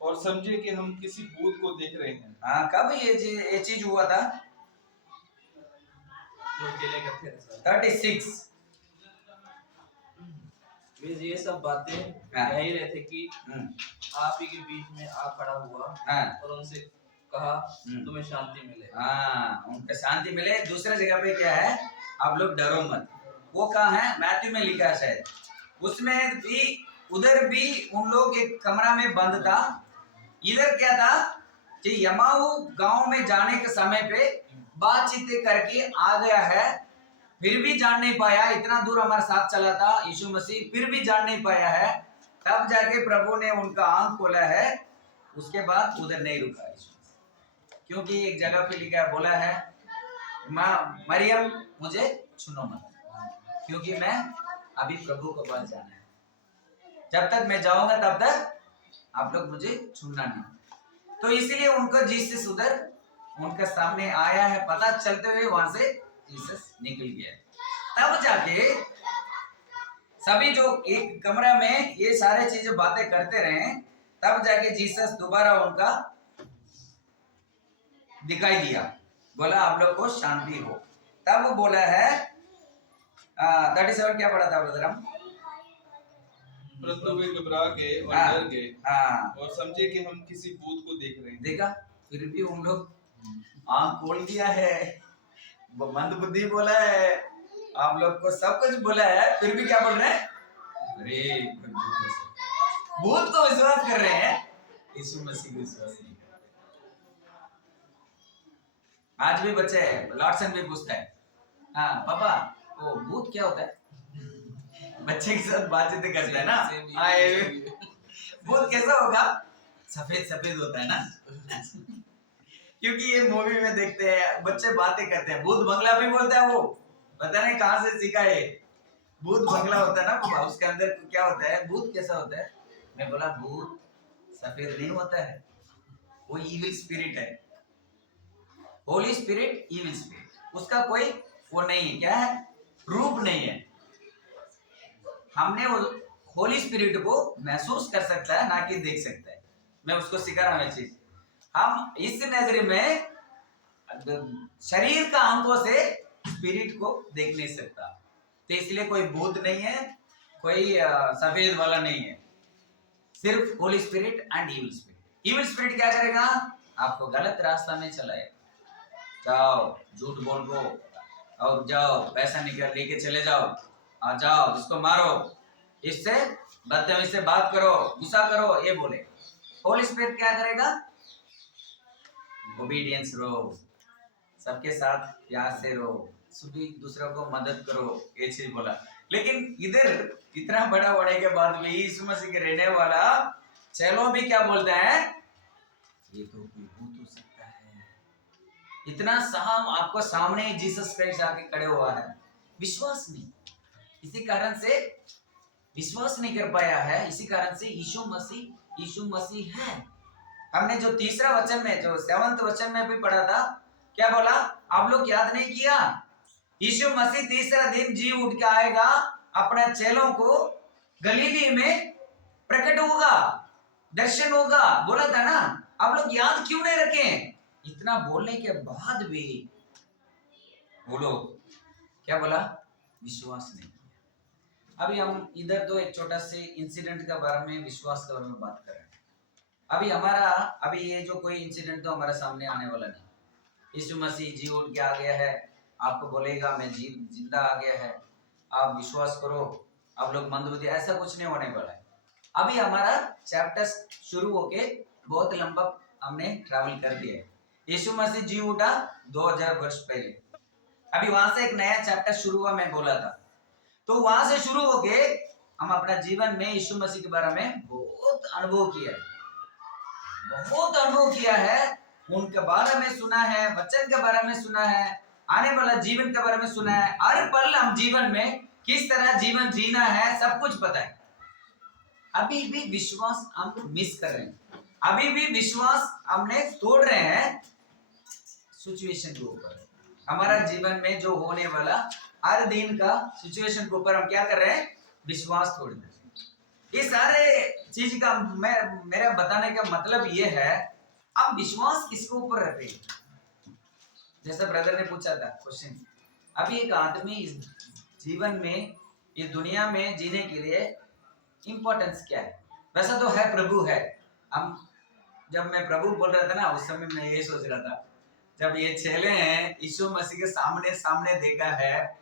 और समझे कि हम किसी भूत को देख रहे हैं। कब ये चीज हुआ था? 36। वे ये सब बातें कह ही रहे थे कि आप ही के बीच में आ खड़ा हुआ और उनसे कहा, तुम्हें शांति मिले। उनका शांति मिले। दूसरे जगह पे क्या है, आप लोग डरो मत, वो कहाँ है, मैथ्यू में लिखा है शायद, उसमें भी, उधर भी उन लोग एक कमरा में बंद था। इधर क्या था कि यमाऊ गांव में जाने के समय पे बातचीत करके आ गया है, फिर भी जान नहीं पाया, इतना दूर हमारे साथ चला था यीशु मसीह, फिर भी जान नहीं पाया है। तब जाके प्रभु ने उनका आंख खोला है, उसके बाद उधर नहीं रुका यीशु, क्योंकि एक जगह पे लिखा बोला है, मरियम मुझे छूनो मत, क्योंकि मैं अभी प्रभु को पास जाना है, जब तक मैं जाऊंगा तब तक आप लोग मुझे छूना नहीं। तो इसीलिए उनको जीसस उधर उनके सामने आया है, पता चलते हुए वहां से जीसस निकल गया। तब जाके सभी जो एक कमरा में ये सारे चीजें बातें करते रहे, तब जाके जीसस दोबारा उनका दिखाई दिया, बोला आप लोग को शांति हो। तब वो बोला है 37 क्या पढ़ा था ब्रदर हम? परंतु वे घबरा गए और हाँ, डर गए हाँ, और समझे कि हम किसी भूत को देख रहे हैं। देखा, फिर भी उन लोग आंख खोल दिया है, वो मंद बुद्धि बोला है, आप लोग को सब कुछ बोला है, फिर भी क्या बोल रहे हैं? अरे भूत को विश्वास कर रहे हैं, यीशु मसीह को विश्वास नहीं कर रहे। आज भी बच्चे लॉर्डसन भी पूछता है, हाँ पापा वो भूत क्या होता है? बच्चे के साथ बातचीत करता है ना, हाँ ये भूत कैसा होगा? सफेद सफेद होता है ना क्योंकि ये मूवी में देखते हैं बच्चे बातें करते हैं, भूत बंगला भी बोलता है वो, पता नहीं कहां से सीखा है। भूत बंगला होता है ना, उसके अंदर क्या होता है? भूत कैसा होता है? मैं बोला भूत सफेद नहीं होता है, वो इविल स्पिरिट है, होली स्पिरिट इविल स्पिरिट, उसका कोई वो नहीं है, क्या है? रूप नहीं है। हमने वो होली स्पिरिट को महसूस कर सकता है, ना कि देख सकता है। मैं उसको सिखा रहा हूँ ये चीज। हम इस नजर में शरीर का आंखों से स्पिरिट को देख नहीं सकता, तो इसलिए कोई भूत नहीं है, कोई सफेद वाला नहीं है, सिर्फ Holi spirit and evil spirit. Evil spirit क्या करेगा? आपको गलत रास्ता में चलाएगा, जाओ झूठ बोल दो और जाओ पैसा निकल लेके चले जाओ, आ जाओ इसको मारो, इससे बदतमीजी से बात करो, गुस्सा करो, ये बोले। होली स्पिरिट क्या करेगा? ओबीडियंस रहो, सबके साथ प्यार से रहो, सभी दूसरों को मदद करो, ये चीज बोला। लेकिन इधर इतना बड़ा होने के बाद भी यीशु मसीह के रहने वाला चलो भी क्या बोलता है? ये तो कोई भूत हो सकता है। इतना साम आपको सामने जीसस क्राइस्ट आके खड़े हुआ है, विश्वास नहीं, इसी कारण से विश्वास नहीं कर पाया है, इसी कारण से यीशु मसीह है। हमने जो तीसरा वचन में, जो 7वें वचन में भी पढ़ा था, क्या बोला? आप लोग याद नहीं किया? यीशु मसीह तीसरा दिन जी उठ के आएगा, अपने चेलों को गलीली में प्रकट होगा, दर्शन होगा, बोला था ना। आप लोग याद क्यों नहीं रखे? इतना बोलने के बाद भी वो लोग क्या बोला? विश्वास नहीं किया। अभी हम इधर तो एक छोटा से इंसिडेंट के बारे में, विश्वास के बारे में बात कर रहे हैं। अभी ये जो कोई इंसिडेंट तो हमारे सामने आने वाला नहीं। यीशु मसीह जी उठ के आ गया है, आपको बोलेगा मैं जिंदा आ गया है, आप विश्वास करो, आप लोग मंदबुद्धि, ऐसा कुछ नहीं होने वाला है। अभी हमारा चैप्टर शुरू होके बहुत लंबा हमने ट्रैवल कर दिया है। यीशु मसीह जी उठा 2000 वर्ष पहले, अभी वहां से एक नया चैप्टर शुरू हुआ, मैं बोला था। तो वहां से शुरू होके हम अपना जीवन में यीशु मसीह के बारे में बहुत अनुभव किया है, उनके बारे में सुना है, वचन के बारे में सुना है, आने वाला जीवन के बारे में सुना है। हर पल हम जीवन में किस तरह जीवन जीना है सब कुछ पता है। अभी भी विश्वास हम मिस कर रहे हैं, अभी भी विश्वास हमने तोड़ रहे हैं सिचुएशन के ऊपर। हमारा जीवन में जो होने वाला हर दिन का सिचुएशन के ऊपर हम क्या कर रहे हैं? विश्वास तोड़ रहे हैं। ये सारे चीज का मेरा बताने का मतलब ये है, अब विश्वास किसके ऊपर रख रहे हैं? जैसा ब्रदर ने पूछा था क्वेश्चन, अभी एक आदमी इस जीवन में, इस दुनिया में जीने के लिए इंपॉर्टेंस क्या है? वैसा तो है, प्रभु है। हम जब मैं प्रभु बोल रहा था ना, उस समय मैं ये सोच रहा था, जब ये चेले हैं यीशु मसीह के सामने देखा है,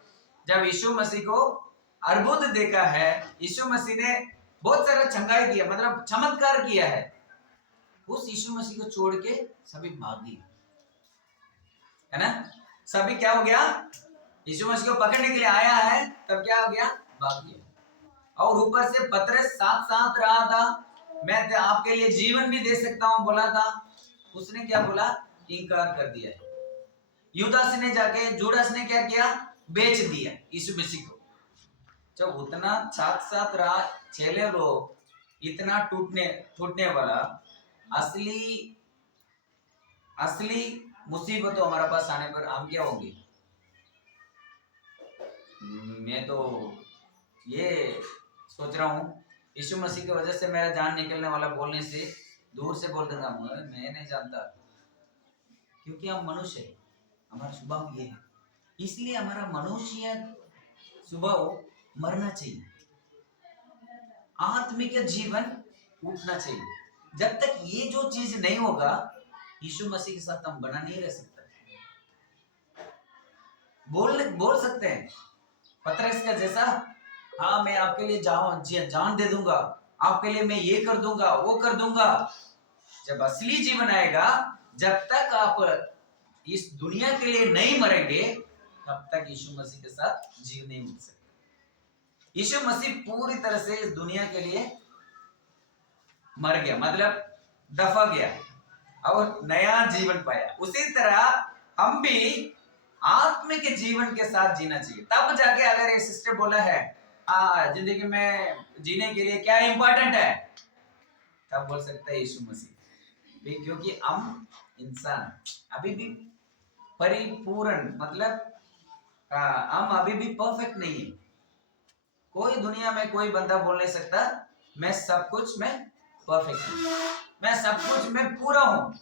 जब यीशु मसीह को अर्बुद देखा है, यीशु मसीह ने बहुत सारा चंगाई किया, मतलब चमत्कार किया है, उस यीशु मसीह को छोड़ के सभी भाग गए, है ना? सभी क्या हो गया? यीशु मसीह को पकड़ने के लिए आया है, तब क्या हो गया? भाग गया। और ऊपर से पतरस साथ रहा था, मैं आपके लिए जीवन भी दे सकता हूं बोला था, उसने क्या बोला? इनकार कर दिया है। जुडास ने क्या किया? बेच दिया यीशु मसीह को। जब उतना साथ साथ रहा चले लोग इतना टूटने वाला असली मुसीबत हमारे पास आने पर हम क्या होंगे। मैं तो ये सोच रहा हूँ यीशु मसीह की वजह से मेरा जान निकलने वाला बोलने से दूर से बोल दूंगा मैं नहीं जानता, क्योंकि हम मनुष्य है, हमारा स्वभाव ये है। इसलिए हमारा मनुष्य स्वभाव मरना चाहिए, आत्मिक जीवन उठना चाहिए। जब तक ये जो चीज नहीं होगा यीशु मसीह के साथ हम बना नहीं रह सकता। बोल सकते हैं पतरस का जैसा, हाँ मैं आपके लिए जान दे दूंगा, आपके लिए मैं ये कर दूंगा वो कर दूंगा। जब असली जीवन आएगा, जब तक आप इस दुनिया के लिए नहीं मरेंगे तब तक यीशु मसीह के साथ जीव नहीं मिल सकते। यीशु मसीह पूरी तरह से इस दुनिया के लिए मर गया, मतलब दफा गया और नया जीवन पाया। उसी तरह हम भी आत्मिक जीवन के साथ जीना चाहिए। तब जाके अगर ये सिस्टर बोला है जिंदगी में जीने के लिए क्या इंपॉर्टेंट है, तब बोल सकता है यीशु मसीह, क्योंकि हम इंसान अभी भी परिपूर्ण, मतलब हम अभी भी परफेक्ट नहीं है। कोई दुनिया में कोई बंदा बोल नहीं सकता मैं सब कुछ में परफेक्ट हूँ, मैं सब कुछ में पूरा हूँ,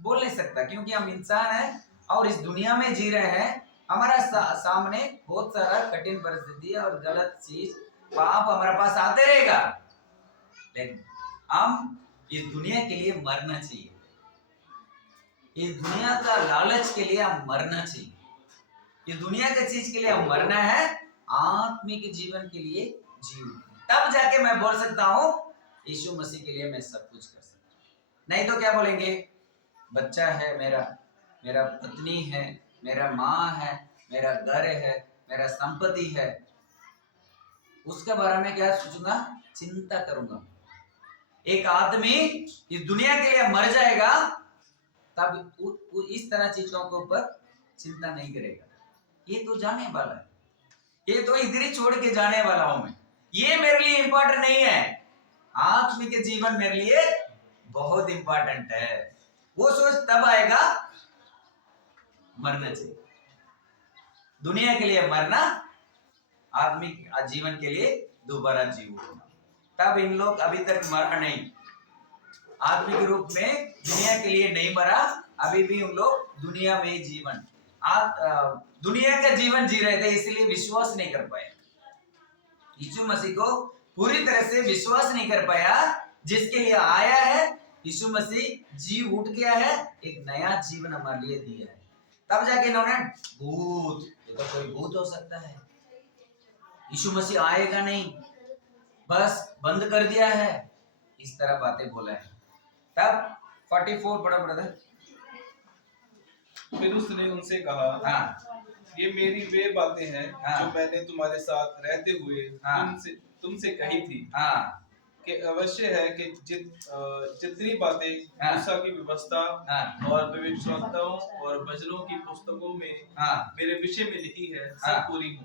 बोल नहीं सकता, क्योंकि हम इंसान हैं और इस दुनिया में जी रहे हैं। हमारा सामने बहुत सारा कठिन परिस्थिति और गलत चीज पाप हमारे पास आते रहेगा, लेकिन हम इस दुनिया के लिए मरना चाहिए। इस दुनिया का लालच के लिए हम मरना चाहिए, इस दुनिया के चीज के लिए हम मरना है, आत्मिक जीवन के लिए जीव। तब जाके मैं बोल सकता हूँ यीशु मसीह के लिए मैं सब कुछ कर सकता हूँ। नहीं तो क्या बोलेंगे, बच्चा है मेरा पत्नी है, मेरा माँ है, मेरा घर है, मेरा संपत्ति है, उसके बारे में क्या सोचूंगा, चिंता करूंगा। एक आदमी इस दुनिया के लिए मर जाएगा तब इस तरह चीजों के ऊपर चिंता नहीं करेगा। ये तो जाने वाला है, ये तो इधर ही छोड़ के जाने वाला हूं मैं, ये मेरे लिए इंपॉर्टेंट नहीं है। आत्मिक जीवन मेरे लिए बहुत इंपॉर्टेंट है। वो सोच तब आएगा मरना चाहिए, दुनिया के लिए मरना, आत्मिक जीवन के लिए दोबारा जीव उठना। तब इन लोग अभी तक मरा नहीं, आत्मिक रूप में दुनिया के लिए नहीं मरा, अभी भी उन लोग दुनिया में जीवन दुनिया का जीवन जी रहे थे, इसलिए विश्वास नहीं कर पाए। यीशु मसीह को पूरी तरह से विश्वास नहीं कर पाया, जिसके लिए आया है यीशु मसीह जी उठ गया है, एक नया जीवन हमारे लिए दिया है। तब जाके इन्होंने भूत, ये तो कोई भूत हो सकता है, यीशु मसीह आएगा नहीं, बस बंद कर दिया है, इस तरह बातें बोला है। तब 44 पढ़ो ब्रदर। फिर उसने उनसे कहा, ये मेरी वे बातें हैं जो मैंने तुम्हारे साथ रहते हुए तुमसे कही थी, कि अवश्य है कि जितनी बातें मूसा की व्यवस्था और भविष्यवक्ताओं और वचनों की पुस्तकों में मेरे विषय में लिखी है सब पूरी हो।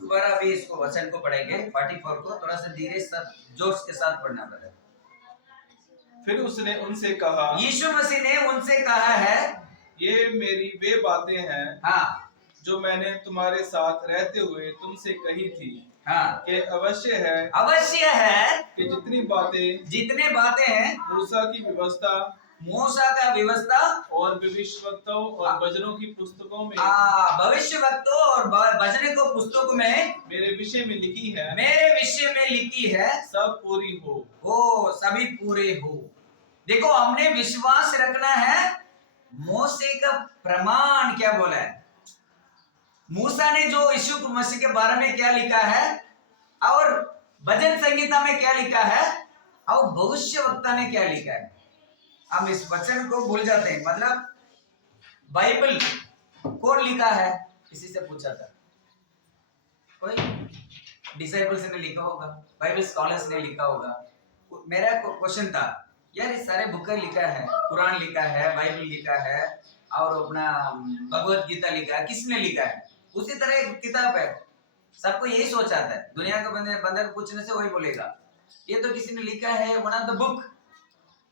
दोबारा भी इसको वचन को पढ़ेंगे 44 को, थोड़ा सा धीरे जोश के साथ पढ़ना पड़ेगा। फिर उसने उनसे कहा, यीशु मसीह ने उनसे कहा है, ये मेरी वे बातें हैं जो मैंने तुम्हारे साथ रहते हुए तुमसे कही थी, कि अवश्य है कि जितनी बातें हैं मूसा की व्यवस्था और भविष्यवक्ताओं और वचनों की पुस्तकों में भविष्यवक्तों और वचनों को पुस्तकों में मेरे विषय में लिखी है सब पूरी हो, सभी पूरे हो। देखो हमने विश्वास रखना है, मूसा का प्रमाण क्या बोला है, मूसा ने जो यीशु मसीह के बारे में क्या लिखा है और भजन संगीता में क्या लिखा है और भविष्यवक्ता ने क्या लिखा है, हम इस वचन को भूल जाते हैं। मतलब बाइबल कौन लिखा है, किसी से पूछा था, कोई डिसाइपल्स ने लिखा होगा, बाइबल स्कॉलर्स ने लिखा होगा। मेरा क्वेश्चन था, यार ये सारे बुक लिखा है, कुरान लिखा है, बाइबल लिखा है और अपना भगवत गीता लिखा है, किसने लिखा है? उसी तरह एक किताब है सबको यही सोच आता है, दुनिया के बंदे को पूछने से वही बोलेगा ये तो किसी ने लिखा है, one of the book.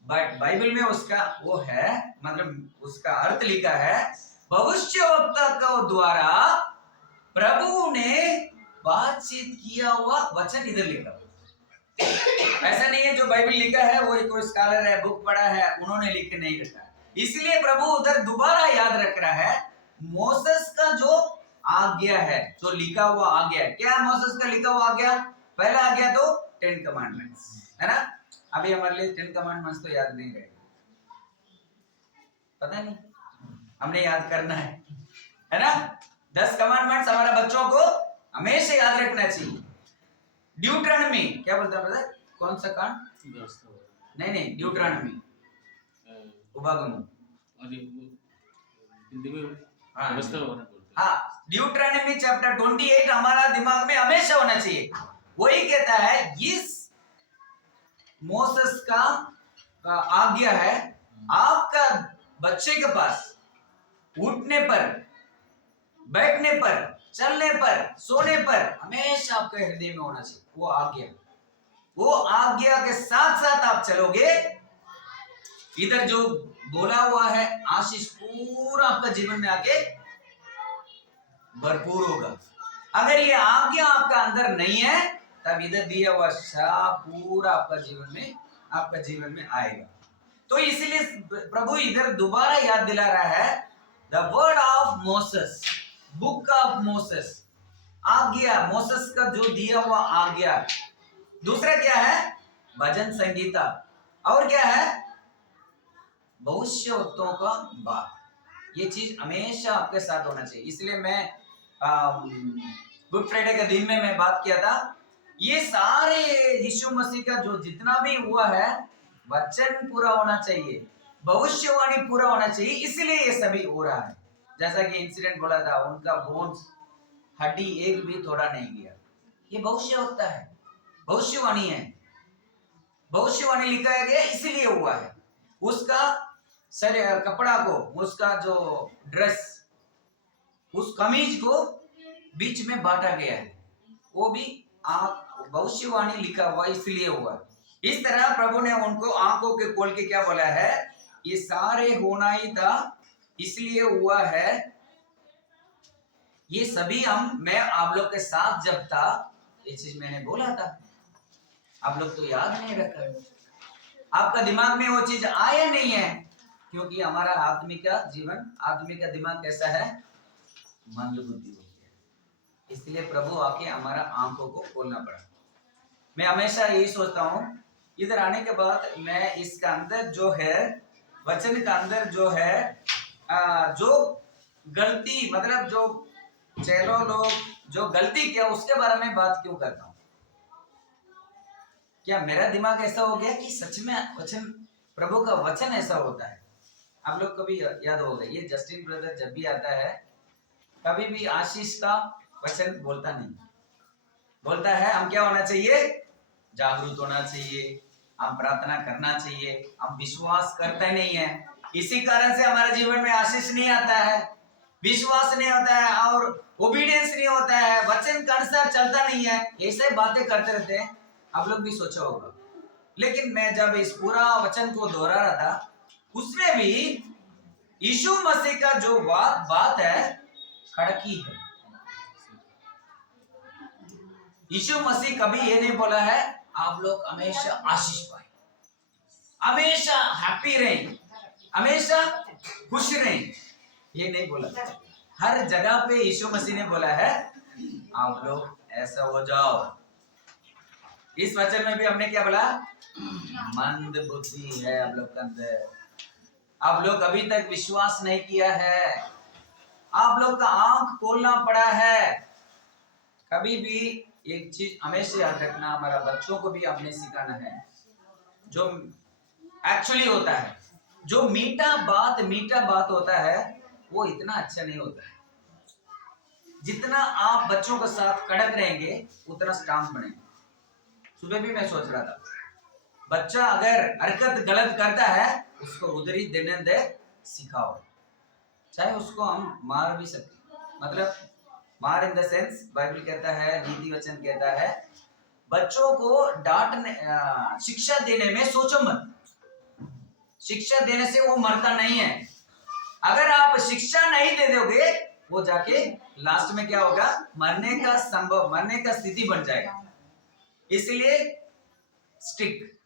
But Bible में उसका वो है, मतलब उसका अर्थ लिखा है भविष्यवक्ता के द्वारा प्रभु ने बातचीत किया हुआ वचन इधर लिखा। ऐसा नहीं है जो बाइबल लिखा है वो कोई स्कॉलर है, बुक पढ़ा है, उन्होंने लिख के नहीं रखा है। इसलिए प्रभु उधर दोबारा याद रख रहा है मोसेस का जो आज्ञा है, जो लिखा हुआ आज्ञा है। क्या मोसेस का लिखा हुआ आज्ञा? पहला आज्ञा तो 10 कमांडमेंट्स है ना। अभी हमारे लिए 10 कमांडमेंट्स तो याद नहीं रहेगा, पता नहीं, हमने याद करना है ना। 10 कमांडमेंट्स हमारे बच्चों को हमेशा याद रखना चाहिए। ड्यूट्रॉनमी क्या बोलता है ब्रदर? कौन सा कांड? नहीं, ड्यूट्रॉनमी, उपागम, हाँ, ड्यूट्रॉनमी चैप्टर 28 हमारा दिमाग में हमेशा होना चाहिए। वही कहता है इस मोसेस का आज्ञा है, आपका बच्चे के पास उठने पर, बैठने पर, चलने पर, सोने पर हमेशा आपके हृदय में होना चाहिए वो आज्ञा। वो आज्ञा के साथ साथ आप चलोगे, इधर जो बोला हुआ है आशीष पूरा आपका जीवन में आके भरपूर होगा। अगर ये आज्ञा आपका अंदर नहीं है तब इधर दिया हुआ शाप पूरा आपका जीवन में आएगा। तो इसीलिए प्रभु इधर दोबारा याद दिला रहा है the word of Moses, book of Moses, आज्ञा, मोसेस का जो दिया हुआ आज्ञा। दूसरा क्या है? भजन संगीता, और क्या है? भविष्यवक्ताओं का बात। ये चीज हमेशा आपके साथ होना चाहिए। इसलिए मैं गुड फ्राइडे के दिन में मैं बात किया था, ये सारे यीशु मसीह का जो जितना भी हुआ है वचन पूरा होना चाहिए, भविष्यवाणी पूरा होना चाहिए, इसलिए ये सभी हो रहा है। जैसा कि इंसिडेंट बोला था, उनका बोन्स हड्डी एक भी थोड़ा नहीं गया। ये भविष्यवक्ता है, भविष्यवाणी है, भविष्यवाणी लिखा गया इसलिए हुआ है। उसका कपड़ा को, उसका जो ड्रेस, उस कमीज को बीच में बांटा गया है, वो भी भविष्यवाणी लिखा हुआ इसलिए हुआ। इस तरह प्रभु ने उनको आंखों के खोल के क्या बोला है, ये सारे होना ही था इसलिए हुआ है। ये सभी मैं आप लोग के साथ जब था ये चीज मैंने बोला था, आप लोग तो याद नहीं रखा, आपका दिमाग में वो चीज आया नहीं है, क्योंकि हमारा आत्मिक जीवन, आत्मिक दिमाग कैसा है? मंद बुद्धि होती है। इसलिए प्रभु आके हमारा आंखों को खोलना पड़ा। मैं हमेशा यही सोचता हूँ, इधर आने के बाद मैं इसका अंदर जो है वचन का अंदर जो है जो गलती, मतलब जो चेलो लोग जो गलती किया उसके बारे में बात क्यों करता हूँ? क्या मेरा दिमाग ऐसा हो गया कि सच में वचन, प्रभु का वचन ऐसा होता है? आप लोग कभी याद होगा, ये जस्टिन ब्रदर जब भी आता है कभी भी आशीष का वचन बोलता नहीं, बोलता है हम क्या होना चाहिए? जागरूक होना चाहिए, हम प्रार्थना करना चाहिए, हम विश्वास करते नहीं है, इसी कारण से हमारे जीवन में आशीष नहीं आता है, विश्वास नहीं होता है और ओबीडियंस नहीं होता है, वचन के अनुसार चलता नहीं है, ऐसे बातें करते रहते हैं। आप लोग भी सोचा होगा। लेकिन मैं जब इस पूरा वचन को दोहरा रहा था, उसमें भी यीशु मसीह का जो बात है खड़की है। यीशु मसीह कभी ये नहीं बोला है आप लोग हमेशा आशीष पाए, हमेशा हैप्पी रहें, हमेशा खुश रहें, ये नहीं बोला। हर जगह पे यीशु मसीह ने बोला है आप लोग ऐसा हो जाओ। इस वचन में भी हमने क्या बोला? मंद बुद्धि है आप लोग के अंदर, आप लोग अभी तक विश्वास नहीं किया है, आप लोग का आंख खोलना पड़ा है। कभी भी एक चीज हमेशा याद रखना, हमारा बच्चों को भी हमने सिखाना है, जो एक्चुअली होता है, जो मीठा बात होता है वो इतना अच्छा नहीं होता है। जितना आप बच्चों के साथ कड़क रहेंगे उतना स्ट्रांग बनेंगे। सुबह भी मैं सोच रहा था, बच्चा अगर हरकत गलत करता है उसको उधर ही देने दे, सिखाओ, चाहे उसको हम मार भी सकते, मतलब मार इन द सेंस बाइबल कहता है, नीति वचन कहता है बच्चों को डांटने शिक्षा देने में सोचो मत। शिक्षा देने से वो मरता नहीं है। अगर आप शिक्षा नहीं दे दोगे वो जाके लास्ट में क्या होगा, मरने का स्थिति बन जाएगा। इसलिए स्टिक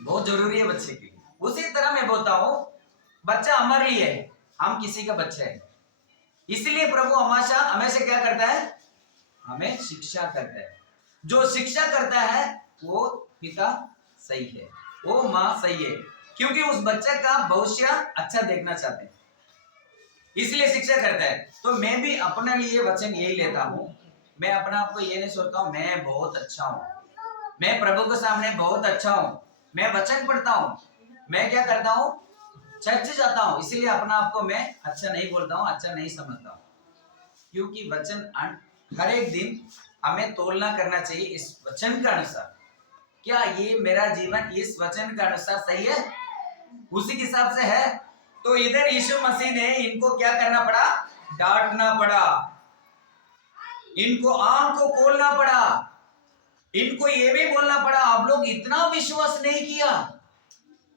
बहुत जरूरी है बच्चे के लिए। उसी तरह मैं बोलता हूं बच्चा हमारे लिए है, हम किसी का बच्चा है। इसलिए प्रभु हमेशा क्या करता है, हमें शिक्षा करता है। जो शिक्षा करता है वो पिता सही है, वो माँ सही है, क्योंकि उस बच्चे का भविष्य अच्छा देखना चाहते हैं, इसलिए शिक्षा करता है। तो मैं भी अपने लिए वचन यही लेता हूँ। मैं अपने आप को ये नहीं सोचता हूँ मैं बहुत अच्छा हूँ, मैं प्रभु के सामने बहुत अच्छा हूँ, मैं वचन पढ़ता हूँ, मैं क्या करता हूँ, चर्च जाता हूँ, इसलिए अपना आप को मैं अच्छा नहीं बोलता हूँ, अच्छा नहीं समझता हूँ। क्योंकि वचन हर एक दिन हमें तोलना करना चाहिए इस वचन के अनुसार। क्या ये मेरा जीवन इस वचन के अनुसार सही है, उसी के हिसाब से है? तो इधर यीशु मसीह ने इनको क्या करना पड़ा, डांटना पड़ा, इनको आंख को खोलना पड़ा, इनको ये भी बोलना पड़ा आप लोग इतना विश्वास नहीं किया,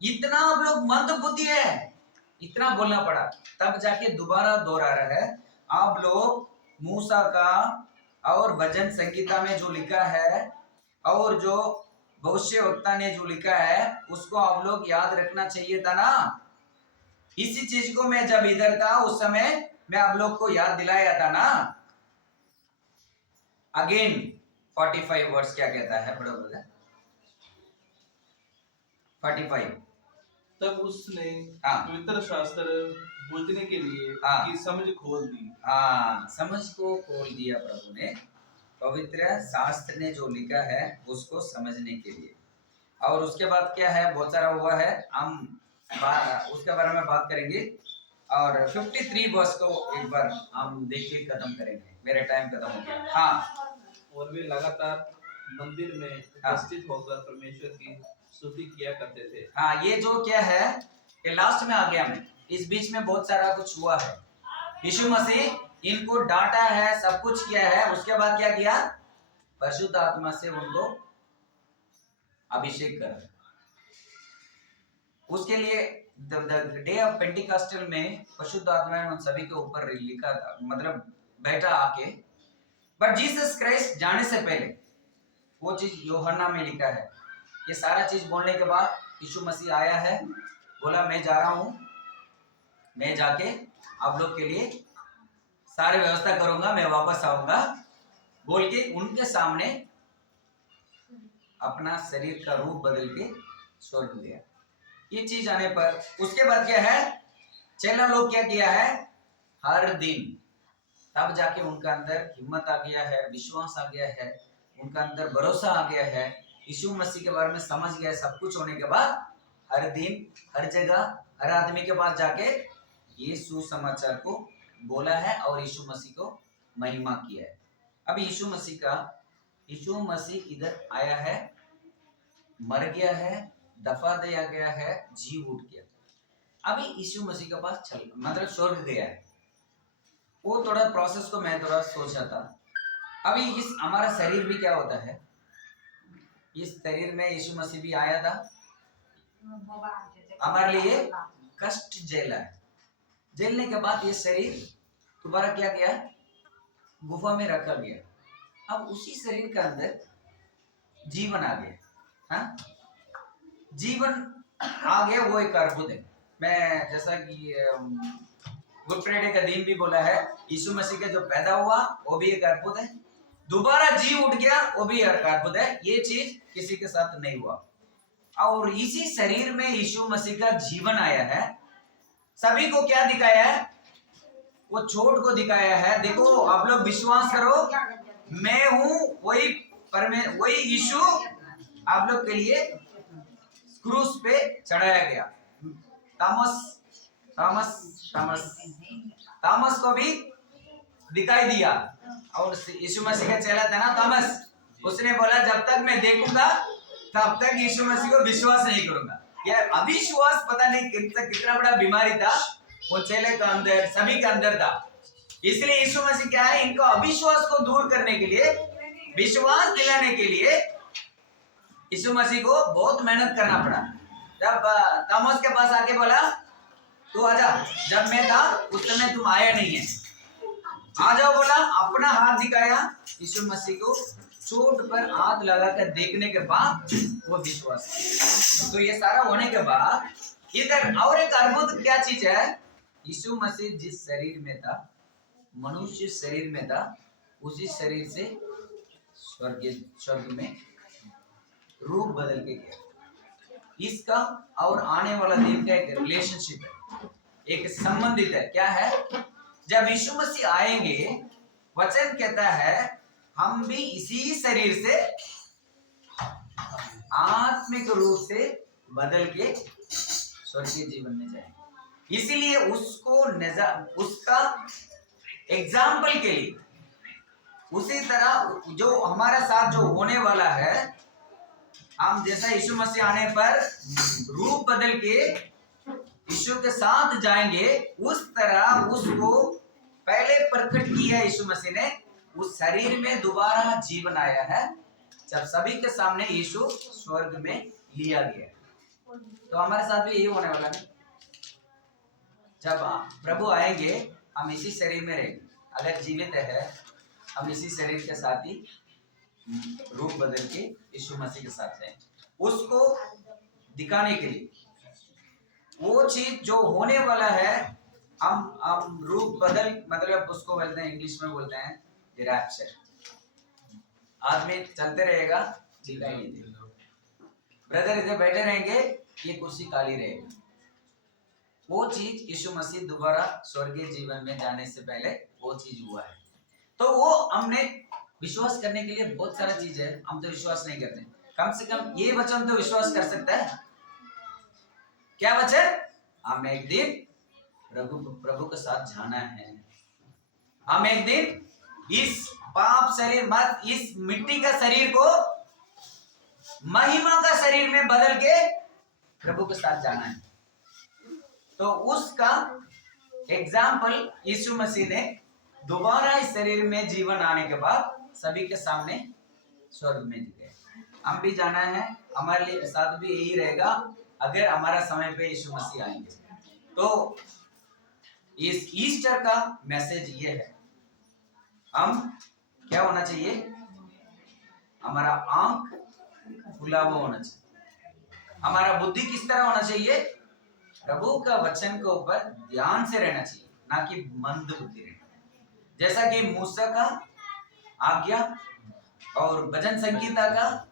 इतना आप लोग मंद बुद्धि है, इतना बोलना पड़ा। तब जाके दोबारा दोहरा रहा है, आप लोग मूसा का और भजन संगीता में जो लिखा है और जो भविष्यवक्ता ने जो लिखा है उसको आप लोग याद रखना चाहिए था ना। इसी चीज को मैं जब इधर था उस समय मैं आप लोग को याद दिलाया था ना। अगेन 45 वर्ष क्या कहता है, पढ़ो बोला 45। तब उसने हाँ। पवित्र शास्त्र बूझने के लिए हाँ। उनकी समझ खोल दी। हाँ, समझ को खोल दिया प्रभु ने, पवित्र शास्त्र ने जो लिखा है उसको समझने के लिए। और उसके बाद क्या है, बहुत सारा हुआ है, हम उसके बारे में बात करेंगे। और 53 वर्ष को एक बार हम देख के खत्म करेंगे, मेरा टाइम खत्म हो गया। हाँ, और वे लगातार मंदिर में उपस्थित होकर परमेश्वर की स्तुति किया करते थे। हाँ, ये जो क्या है कि लास्ट में आ गया मैं, इस बीच में बहुत सारा कुछ हुआ है। यीशु मसीह इनको डांटा है, सब कुछ किया है, उसके बाद क्या किया, परिशुद्ध आत्मा से उनको अभिषेक करा। उसके लिए डे ऑफ पेंटिकॉस्टल में परिशुद्ध आत्मा ने उन सभी के ऊपर लिखा था, मतलब बैठा आके। बट जीसस क्राइस्ट जाने से पहले वो चीज यूहन्ना में लिखा है। ये सारा चीज बोलने के बाद यीशु मसीह आया है, बोला मैं जा रहा हूं, मैं जाके आप लोग के लिए सारी व्यवस्था करूंगा, मैं वापस आऊंगा, बोल के उनके सामने अपना शरीर का रूप बदल के छोड़ दिया। ये चीज आने पर उसके बाद क्या है, चेला लोग क्या किया है, हर दिन, तब जाके उनका अंदर हिम्मत आ गया है, विश्वास आ गया है, उनका अंदर भरोसा आ गया है, यीशु मसीह के बारे में समझ गया। सब कुछ होने के बाद हर दिन, हर जगह, हर आदमी के पास जाके ये सुसमाचार को बोला है और यीशु मसीह को महिमा किया है। अब यीशु मसीह इधर आया है, मर गया है, दफा दिया गया है, जी उठ गया। अभी यीशु मसीह के पास मतलब स्वर्ग गया है। वो थोड़ा प्रोसेस को मैं थोड़ा सोचा था। अभी इस हमारा शरीर भी क्या होता है, इस शरीर में यीशु मसीह भी आया था, हमारे लिए कष्ट झेला है। झेलने के बाद ये शरीर दोबारा क्या किया, गुफा में रखा गया। अब उसी शरीर के अंदर जीवन आ गया। हाँ, जीवन आ गया, वो एक अद्भुत है। मैं जैसा कि गुड फ्राइडे का दिन भी बोला है, यीशु मसीह का जो पैदा हुआ वो भी एक अद्भुत है, दोबारा जी उठ गया वो भी एक अद्भुत है। ये चीज किसी के साथ नहीं हुआ। और इसी शरीर में यीशु मसीह का जीवन आया है। सभी को क्या दिखाया है, वो चोट को दिखाया है। देखो आप लोग विश्वास करो, मैं हूं वही यीशु आप लोग के लिए क्रूस पे चढ़ाया गया। थॉमस को भी दिखाई दिया। और यीशु मसीह का चेला था ना थॉमस, उसने बोला जब तक मैं देखूंगा तब तक यीशु मसीह को विश्वास नहीं करूंगा। यार अविश्वास पता नहीं कितना बड़ा बीमारी था वो चेले का अंदर, सभी के अंदर था। इसलिए यीशु मसीह क्या है, इनको अविश्वास को दूर करने के लिए, विश्वास दिलाने के लिए यीशु मसीह को बहुत मेहनत करना पड़ा। जब थॉमस के पास आके बोला तू आजा, जब मैं था उस समय तुम आया नहीं है, आ जाओ बोला, अपना हाथ दिखाया, यीशु मसीह को चोट पर हाथ लगाकर देखने के बाद वो विश्वास किया। तो ये सारा होने के बाद इधर और एक अद्भुत क्या चीज है, यीशु मसीह जिस शरीर में था, मनुष्य शरीर में था, उसी शरीर से स्वर्ग में रूप बदल के गया। इसका और आने वाला दिन का एक रिलेशनशिप है, एक संबंधित है। क्या है, जब यीशु मसीह आएंगे, वचन कहता है हम भी इसी शरीर से आत्मिक रूप से बदल के स्वर्गीय जीवन में जाएंगे। इसीलिए उसका एग्जाम्पल के लिए, उसी तरह जो हमारे साथ जो होने वाला है, हम जैसा यीशु मसीह आने पर रूप बदल के यीशु के साथ जाएंगे, उस तरह उसको पहले प्रकट किया यीशु मसीह ने, उस शरीर में दोबारा जीवन आया है जब सभी के सामने यीशु स्वर्ग में लिया गया। तो हमारे साथ भी यही होने वाला है, जब प्रभु आएंगे हम इसी शरीर में रहेंगे। अगर जीवित है हम इसी शरीर के साथ ही रूप बदल के यीशु मसीह के साथ जाएंगे, उसको दिखाने के लिए। वो चीज जो होने वाला है, हम रूप बदल, मतलब उसको बोलते हैं, इंग्लिश में बोलते हैं रैप्चर। आदमी चलते रहेगा, दिखाई नहीं देगा, ब्रदर इधर बैठे रहेंगे, ये कुर्सी खाली रहेगी। वो चीज यीशु मसीह दोबारा स्वर्गीय जीवन में जाने से पहले वो चीज हुआ है। तो वो हमने विश्वास करने के लिए बहुत सारा चीज है, हम तो विश्वास नहीं करते। कम से कम ये वचन तो विश्वास कर सकता है। क्या वचन? हमें एक दिन प्रभु के साथ जाना है। हम एक दिन इस पाप शरीर, मत इस मिट्टी का शरीर को महिमा का शरीर में बदल के प्रभु के साथ जाना है। तो उसका एग्जाम्पल यीशु मसीह ने दोबारा इस शरीर में जीवन आने के बाद सभी के सामने स्वर्ग में दिखे। हम भी जाना है, हमारे लिए साथ भी यही रहेगा अगर हमारा समय पे यीशु मसीह आएंगे। तो इस ईस्टर का मैसेज ये है, हम क्या होना चाहिए, हमारा आंख खुला हुआ होना चाहिए, हमारा बुद्धि किस तरह होना चाहिए, प्रभु का वचन के ऊपर ध्यान से रहना चाहिए, ना कि मंद बुद्धि रहना। जैसा कि मूसा का आज्ञा और भजन संगीता का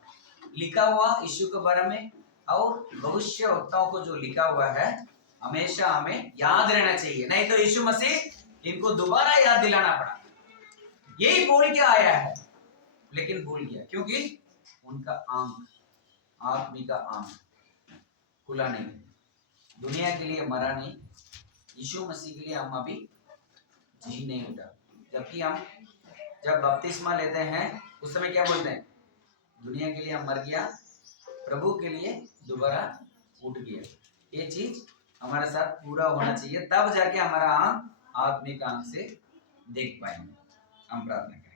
लिखा हुआ यीशु के बारे में और भविष्यवक्ताओं को जो लिखा हुआ है, हमेशा हमें याद रहना चाहिए। नहीं तो यीशु मसीह इनको दोबारा याद दिलाना पड़ा। यही बोल के आया है, लेकिन भूल गया, क्योंकि उनका आंख, आत्मिक आंख खुला नहीं। दुनिया के लिए मरा नहीं, यीशु मसीह के लिए हम अभी जी नहीं उठा। जबकि हम जब बपतिस्मा लेते हैं उस समय क्या बोलते हैं, दुनिया के लिए हम मर गया, प्रभु के लिए दोबारा उठ गया। ये चीज हमारे साथ पूरा होना चाहिए, तब जाके हमारा आंख आत्मिक आंख से देख पाएंगे। हम प्रार्थना करें।